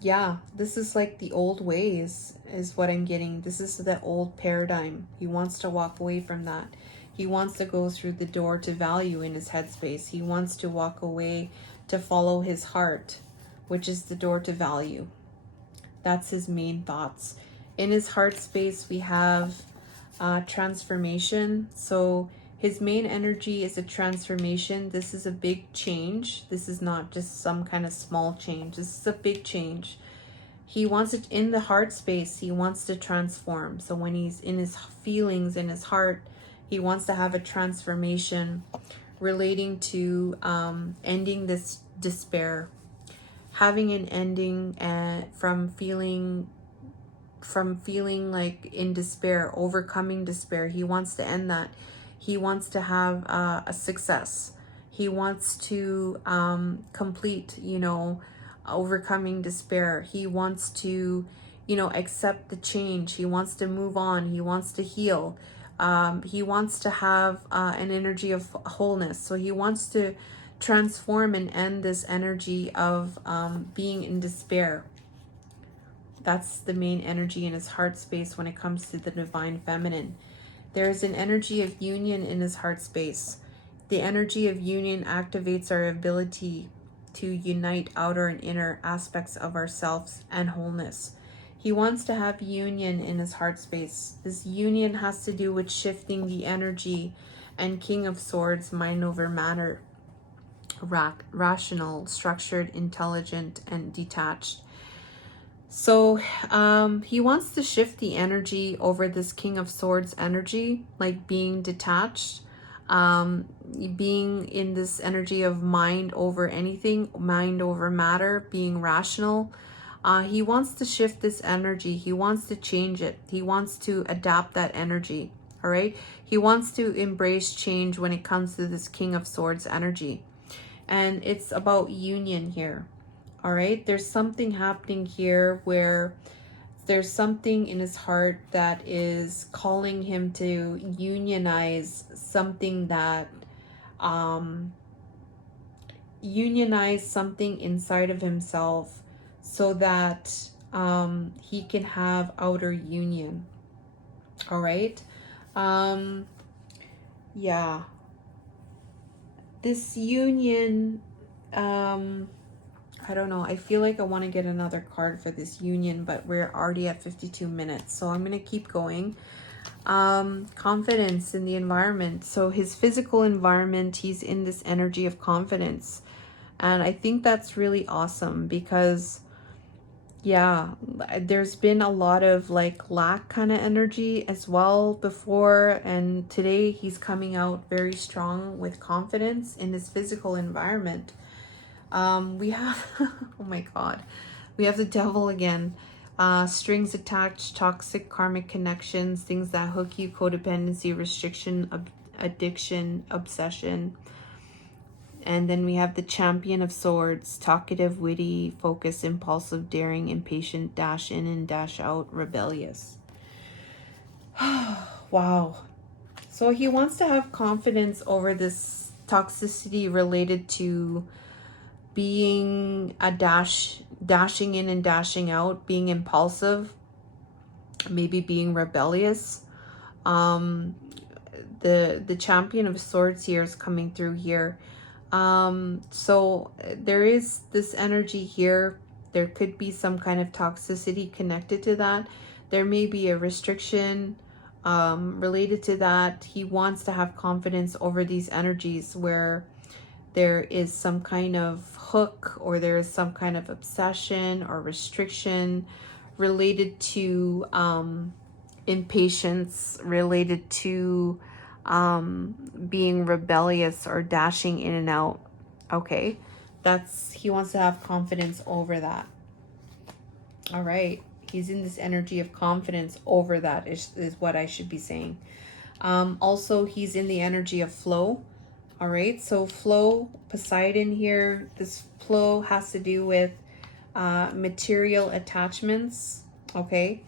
Yeah, this is like the old ways is what I'm getting. This is the old paradigm. He wants to walk away from that. He wants to go through the door to value in his headspace. He wants to walk away to follow his heart, which is the door to value. That's his main thoughts. In his heart space, we have transformation. So his main energy is a transformation. This is a big change. This is not just some kind of small change. This is a big change. He wants it in the heart space. He wants to transform. So when he's in his feelings, in his heart, he wants to have a transformation relating to ending this despair, having an ending from feeling like in despair, overcoming despair. He wants to end that. He wants to have a success. He wants to complete, overcoming despair. He wants to, accept the change. He wants to move on. He wants to heal. He wants to have an energy of wholeness. So he wants to transform and end this energy of being in despair. That's the main energy in his heart space when it comes to the divine feminine. There's an energy of union in his heart space. The energy of union activates our ability to unite outer and inner aspects of ourselves and wholeness. He wants to have union in his heart space. This union has to do with shifting the energy and King of Swords, mind over matter, rational, structured, intelligent, and detached. So he wants to shift the energy over this King of Swords energy, like being detached, being in this energy of mind over anything, mind over matter, being rational. He wants to shift this energy. He wants to change it. He wants to adapt that energy. All right. He wants to embrace change when it comes to this King of Swords energy. And it's about union here. All right, there's something happening here where there's something in his heart that is calling him to unionize something that, unionize something inside of himself so that he can have outer union. All right. Yeah. This union, I don't know. I feel like I want to get another card for this union, but we're already at 52 minutes. So I'm going to keep going. Confidence in the environment. So his physical environment, he's in this energy of confidence. And I think that's really awesome because, yeah, there's been a lot of like lack kind of energy as well before. And today he's coming out very strong with confidence in his physical environment. We have, oh my God, we have the devil again. Strings attached, toxic karmic connections, things that hook you, codependency, restriction, addiction, obsession. And then we have the Champion of Swords, talkative, witty, focused, impulsive, daring, impatient, dash in and dash out, rebellious. Wow. So he wants to have confidence over this toxicity related to being a dashing in and dashing out, being impulsive, maybe being rebellious. The Champion of Swords here is coming through here. So there is this energy here. There could be some kind of toxicity connected to that. There may be a restriction related to that. He wants to have confidence over these energies where there is some kind of hook or there is some kind of obsession or restriction related to impatience, related to being rebellious or dashing in and out. Okay, he wants to have confidence over that. All right, he's in this energy of confidence over that is what I should be saying. Also, he's in the energy of flow. All right, so flow, Poseidon here. This flow has to do with material attachments, okay?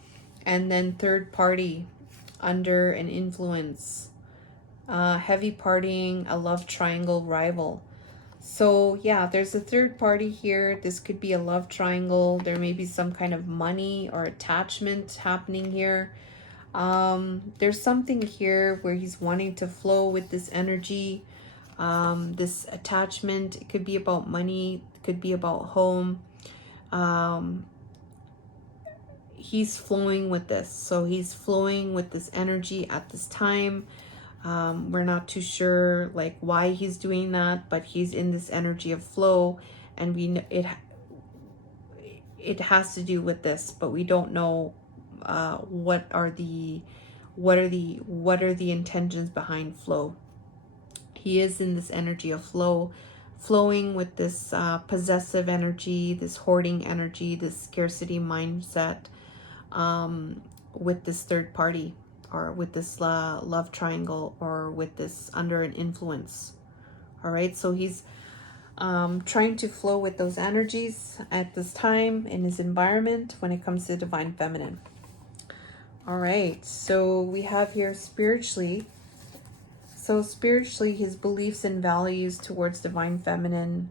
And then third party, under an influence, heavy partying, a love triangle rival. So yeah, there's a third party here. This could be a love triangle. There may be some kind of money or attachment happening here. There's something here where he's wanting to flow with this energy. This attachment, it could be about money, it could be about home. Um, he's flowing with this. So he's flowing with this energy at this time. We're not too sure like why he's doing that, but he's in this energy of flow, and we know it has to do with this, but we don't know what are the intentions behind flow. He is in this energy of flow, flowing with this possessive energy, this hoarding energy, this scarcity mindset, with this third party, or with this love triangle, or with this under an influence. All right, so he's trying to flow with those energies at this time in his environment when it comes to divine feminine. All right, so we have here spiritually. So spiritually, his beliefs and values towards divine feminine,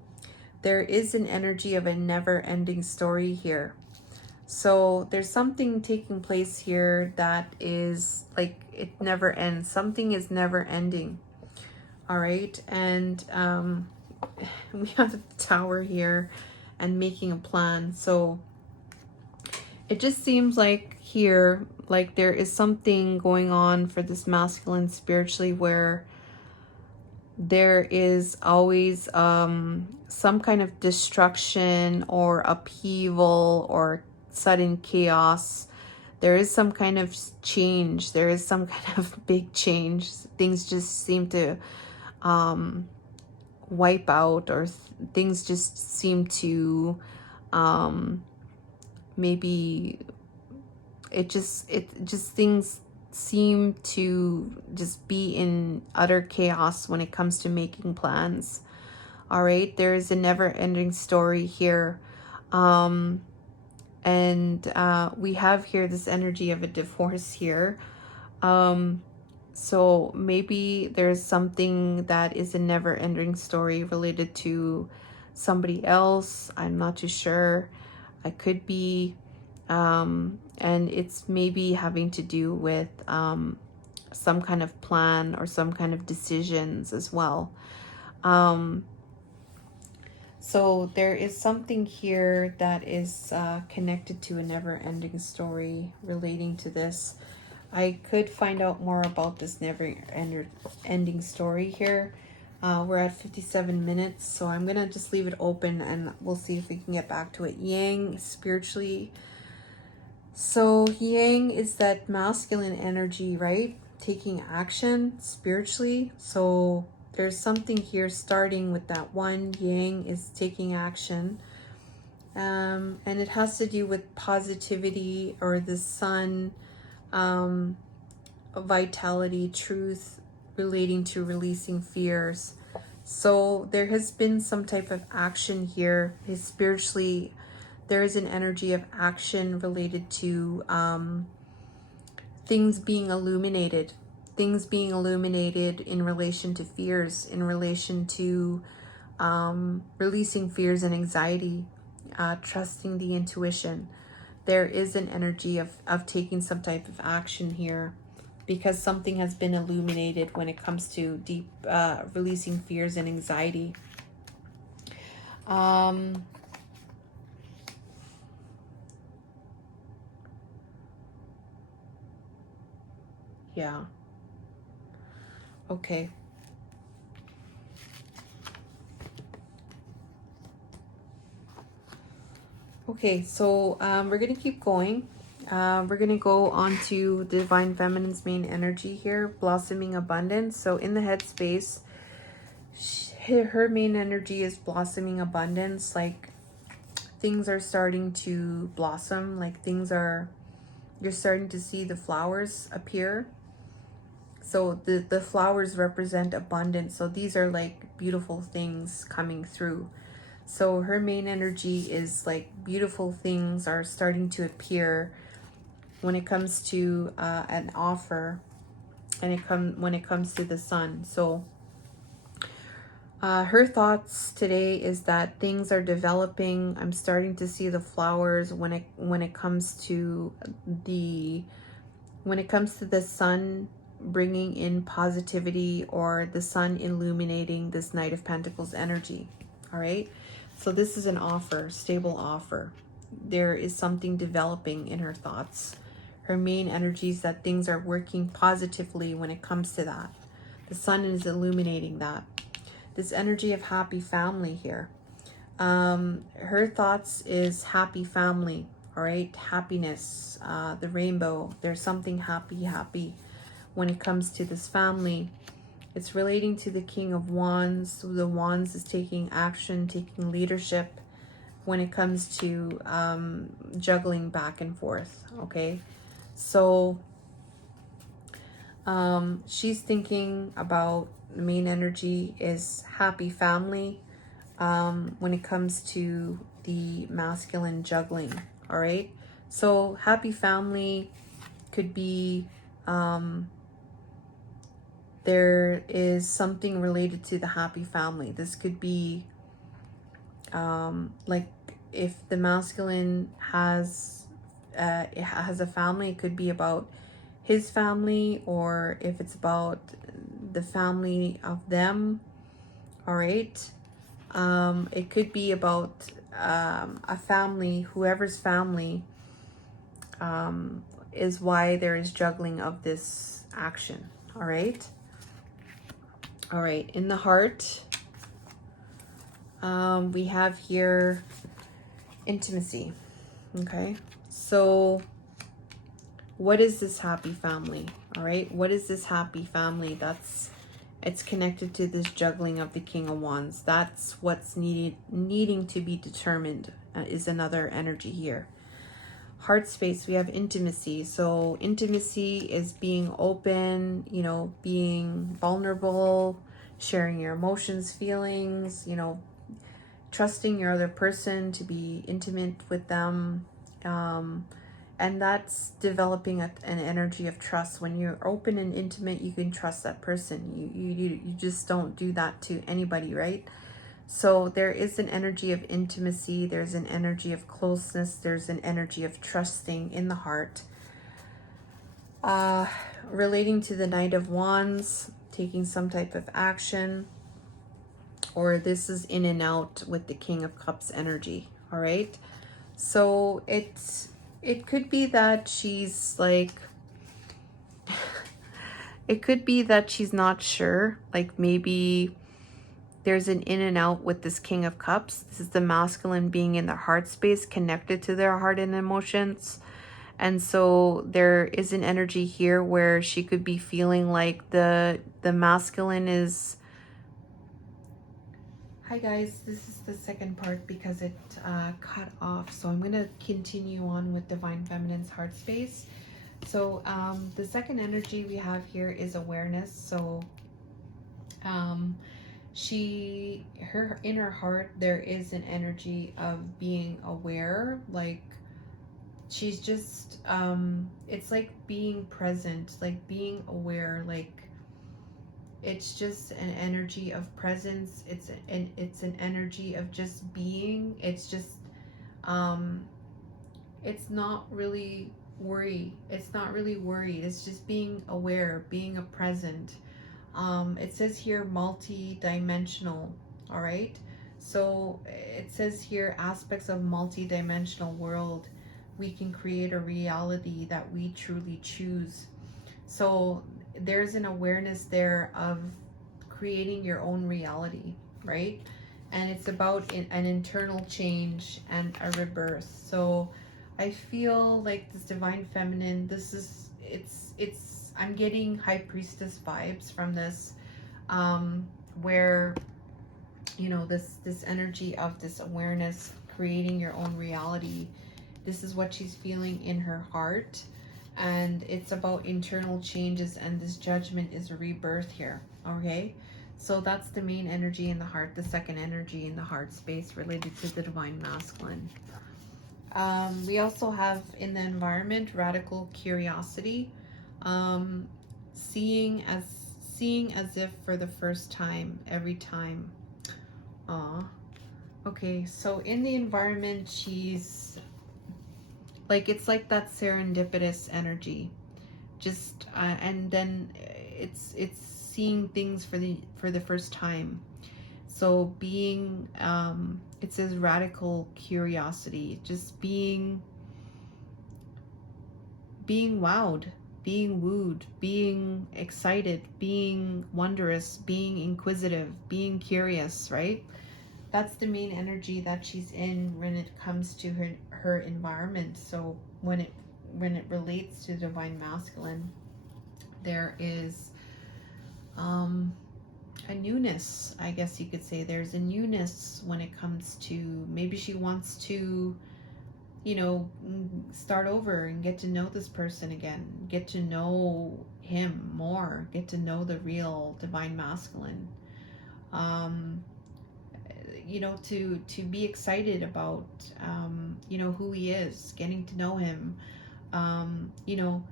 there is an energy of a never-ending story here. So there's something taking place here that is like it never ends. Something is never ending. All right, and we have the tower here and making a plan. So it just seems like here, like there is something going on for this masculine spiritually, where there is always some kind of destruction or upheaval or sudden chaos. There is some kind of change. There is some kind of big change. Things just seem to wipe out, or things just seem to maybe it just things seem to just be in utter chaos when it comes to making plans. All right, there is a never-ending story here. And we have here this energy of a divorce here. So maybe there's something that is a never-ending story related to somebody else. I'm not too sure. I could be, and it's maybe having to do with some kind of plan or some kind of decisions as well. So there is something here that is connected to a never-ending story relating to this. I could find out more about this never-ending story here. We're at 57 minutes, so I'm going to just leave it open and we'll see if we can get back to it. Yang, spiritually. So Yang is that masculine energy, right? Taking action spiritually. So there's something here starting with that one. Yang is taking action. And it has to do with positivity, or the sun, vitality, truth, relating to releasing fears. So there has been some type of action here. Spiritually, there is an energy of action related to things being illuminated in relation to fears, in relation to releasing fears and anxiety, trusting the intuition. There is an energy of taking some type of action here, because something has been illuminated when it comes to deep releasing fears and anxiety. Yeah. Okay. Okay, so we're going to keep going. We're going to go on to Divine Feminine's main energy here, blossoming abundance. So in the headspace, her main energy is blossoming abundance. Like things are starting to blossom. Like you're starting to see the flowers appear. So the flowers represent abundance. So these are like beautiful things coming through. So her main energy is like beautiful things are starting to appear when it comes to an offer, and when it comes to the sun. So Her thoughts today is that things are developing. I'm starting to see the flowers when it comes to the sun bringing in positivity, or the sun illuminating this Knight of Pentacles energy. All right. So this is an offer, stable offer. There is something developing in her thoughts. Her main energy is that things are working positively when it comes to that. The sun is illuminating that. This energy of happy family here. Her thoughts is happy family. All right, happiness, the rainbow. There's something happy when it comes to this family. It's relating to the King of Wands. So the Wands is taking action, taking leadership when it comes to juggling back and forth. Okay, so she's thinking about the main energy is happy family when it comes to the masculine juggling. All right, so happy family could be there is something related to the happy family. This could be like if the masculine has a family, it could be about his family, or if it's about the family of them. All right, it could be about a family, whoever's family is why there is juggling of this action. All right. All right, in the heart, we have here intimacy. Okay, so what is this happy family? All right, what is this happy family? It's connected to this juggling of the King of Wands. That's what's needing to be determined, is another energy here. Heart space, we have intimacy. So intimacy is being open, you know, being vulnerable, sharing your emotions, feelings, you know, trusting your other person to be intimate with them. And that's developing an energy of trust. When you're open and intimate, you can trust that person. You just don't do that to anybody, right? So there is an energy of intimacy. There's an energy of closeness. There's an energy of trusting in the heart. Relating to the Knight of Wands, taking some type of action, or this is in and out with the King of Cups energy. All right. So it could be that she's like, it could be that she's not sure. Like maybe there's an in and out with this King of Cups. This is the masculine being in their heart space, connected to their heart and emotions. And so there is an energy here where she could be feeling like the masculine is... Hi guys, this is the second part because it cut off. So I'm going to continue on with Divine Feminine's heart space. So the second energy we have here is awareness. So in her heart, there is an energy of being aware. Like she's just, it's like being present, like being aware, like it's just an energy of presence. It's an energy of just being. It's just, it's not really worry. It's not really worried. It's just being aware, being a present. It says here multi-dimensional. All right. So it says here aspects of multi-dimensional world. We can create a reality that we truly choose. So there's an awareness there of creating your own reality, right? And it's about an internal change and a rebirth. So I feel like this Divine Feminine, this is, I'm getting High Priestess vibes from this, where, you know, this energy of this awareness, creating your own reality. This is what she's feeling in her heart. And it's about internal changes, and this judgment is a rebirth here. Okay, so that's the main energy in the heart, the second energy in the heart space related to the Divine Masculine. We also have in the environment radical curiosity, seeing as if for the first time, every time. Aw. Okay, so in the environment, she's like, it's like that serendipitous energy. Just and then it's seeing things for the first time. So being it says radical curiosity, just being wowed, being wooed, being excited, being wondrous, being inquisitive, being curious, right? That's the main energy that she's in when it comes to her environment. So when it relates to divine masculine, there is a newness, I guess you could say. There's a newness when it comes to, maybe she wants to, you know, start over and get to know this person again, get to know him more, get to know the real divine masculine. Um, you know, to be excited about, you know, who he is, getting to know him. You know,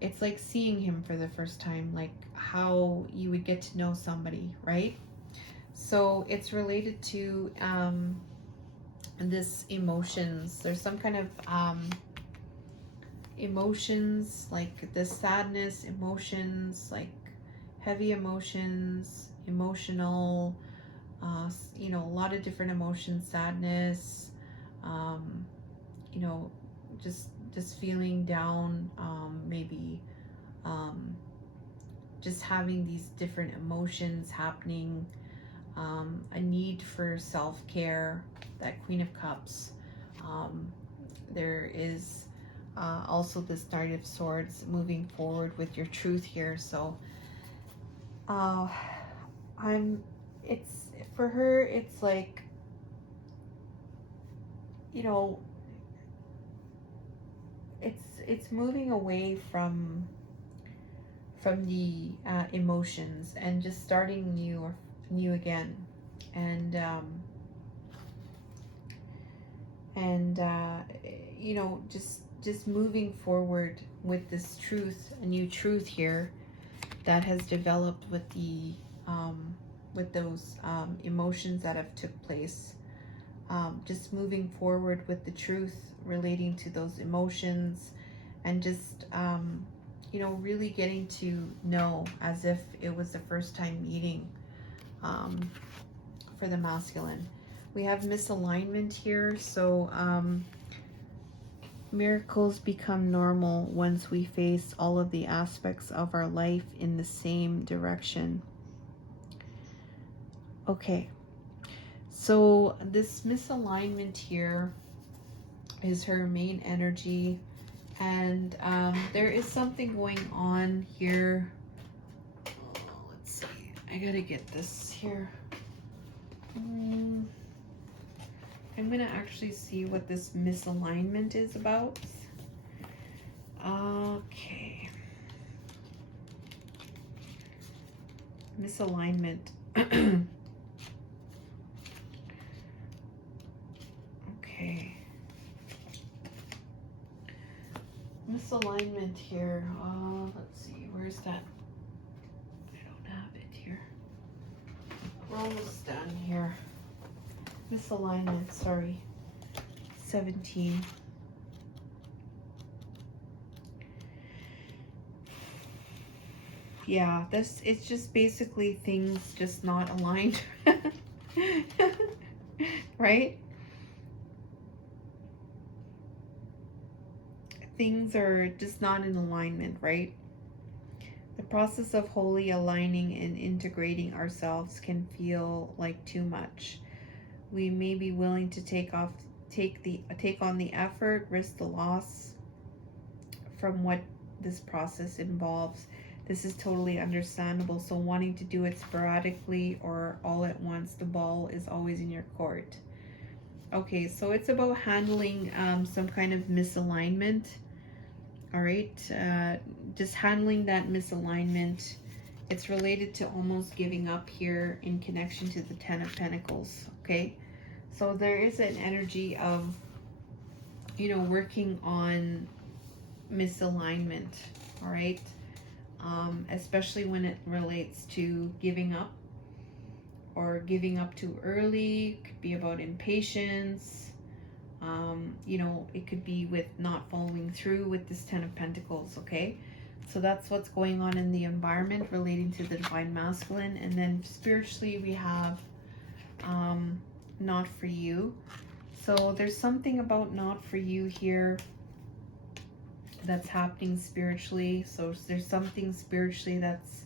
it's like seeing him for the first time, like how you would get to know somebody, right? So it's related to this emotions. There's some kind of emotions, like the sadness emotions, like heavy emotions, emotional, you know, a lot of different emotions, sadness, um, you know, just feeling down, maybe just having these different emotions happening, a need for self-care, that Queen of Cups. There is also this Knight of Swords, moving forward with your truth here. So uh, it's, for her, it's like, you know, it's moving away from the emotions and just starting new again, and you know, just moving forward with this truth, a new truth here that has developed with those emotions that have took place. Just moving forward with the truth relating to those emotions, and just you know, really getting to know as if it was the first time meeting, for the masculine. We have misalignment here, so miracles become normal once we face all of the aspects of our life in the same direction. Okay, so this misalignment here is her main energy, and there is something going on here. Let's see, I gotta get this here. I'm gonna actually see what this misalignment is about. Okay. Misalignment. Okay. Misalignment here. Let's see, where's that? I don't have it here. We're almost done here. Misalignment, sorry. 17. Yeah, it's just basically things just not aligned. Right? Things are just not in alignment, right? The process of wholly aligning and integrating ourselves can feel like too much. We may be willing to take on the effort, risk the loss from what this process involves. This is totally understandable. So wanting to do it sporadically or all at once, the ball is always in your court. Okay, so it's about handling some kind of misalignment. All right, just handling that misalignment. It's related to almost giving up here in connection to the Ten of Pentacles. Okay, so there is an energy of, you know, working on misalignment. All right, especially when it relates to giving up or giving up too early. It could be about impatience. You know, it could be with not following through with this Ten of Pentacles, okay? So that's what's going on in the environment relating to the Divine Masculine. And then spiritually we have not for you. So there's something about not for you here that's happening spiritually. So there's something spiritually that's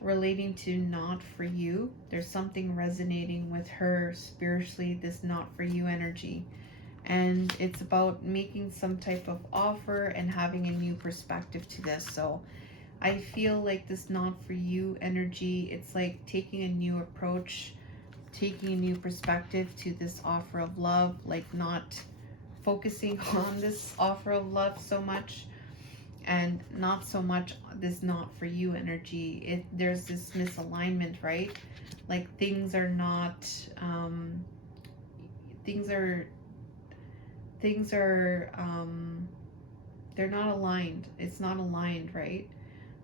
relating to not for you. There's something resonating with her spiritually, this not for you energy. And it's about making some type of offer and having a new perspective to this. So I feel like this not for you energy, it's like taking a new approach, taking a new perspective to this offer of love, like not focusing on this offer of love so much, and not so much this not for you energy. There's this misalignment, right? Like things are not they're not aligned. It's not aligned, right?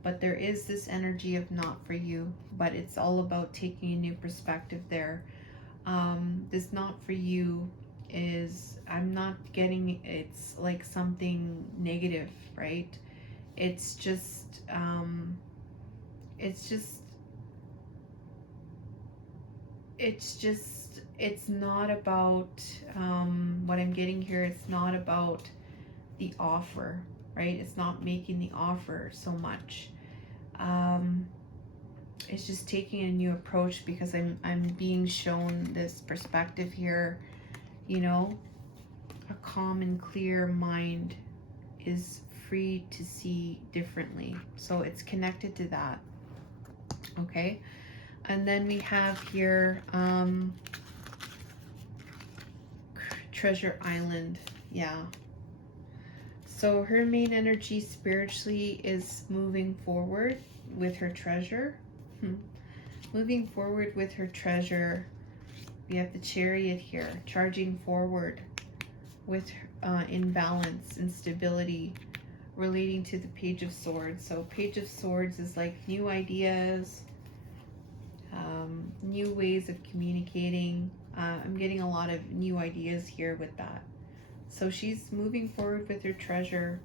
But there is this energy of not for you, but it's all about taking a new perspective there. This not for you is, I'm not getting, it's like something negative, right? It's just it's not about what I'm getting here. It's not about the offer, right? It's not making the offer so much. It's just taking a new approach, because I'm being shown this perspective here. You know, a calm and clear mind is free to see differently. So it's connected to that. Okay. And then we have here Treasure Island. Yeah. So her main energy spiritually is moving forward with her treasure. Moving forward with her treasure. We have the Chariot here, charging forward with imbalance, instability, relating to the Page of Swords. So Page of Swords is like new ideas, new ways of communicating. I'm getting a lot of new ideas here with that. So she's moving forward with her treasure,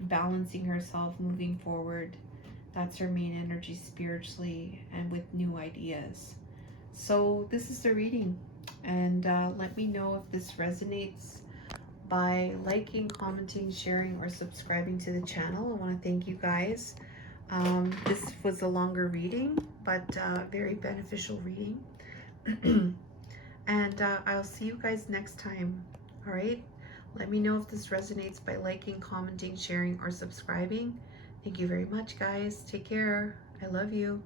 balancing herself, moving forward. That's her main energy spiritually, and with new ideas. So this is the reading, and let me know if this resonates by liking, commenting, sharing, or subscribing to the channel. I want to thank you guys. This was a longer reading, but very beneficial reading. And I'll see you guys next time. All right, let me know if this resonates by liking, commenting, sharing, or subscribing. Thank you very much, guys. Take care. I love you.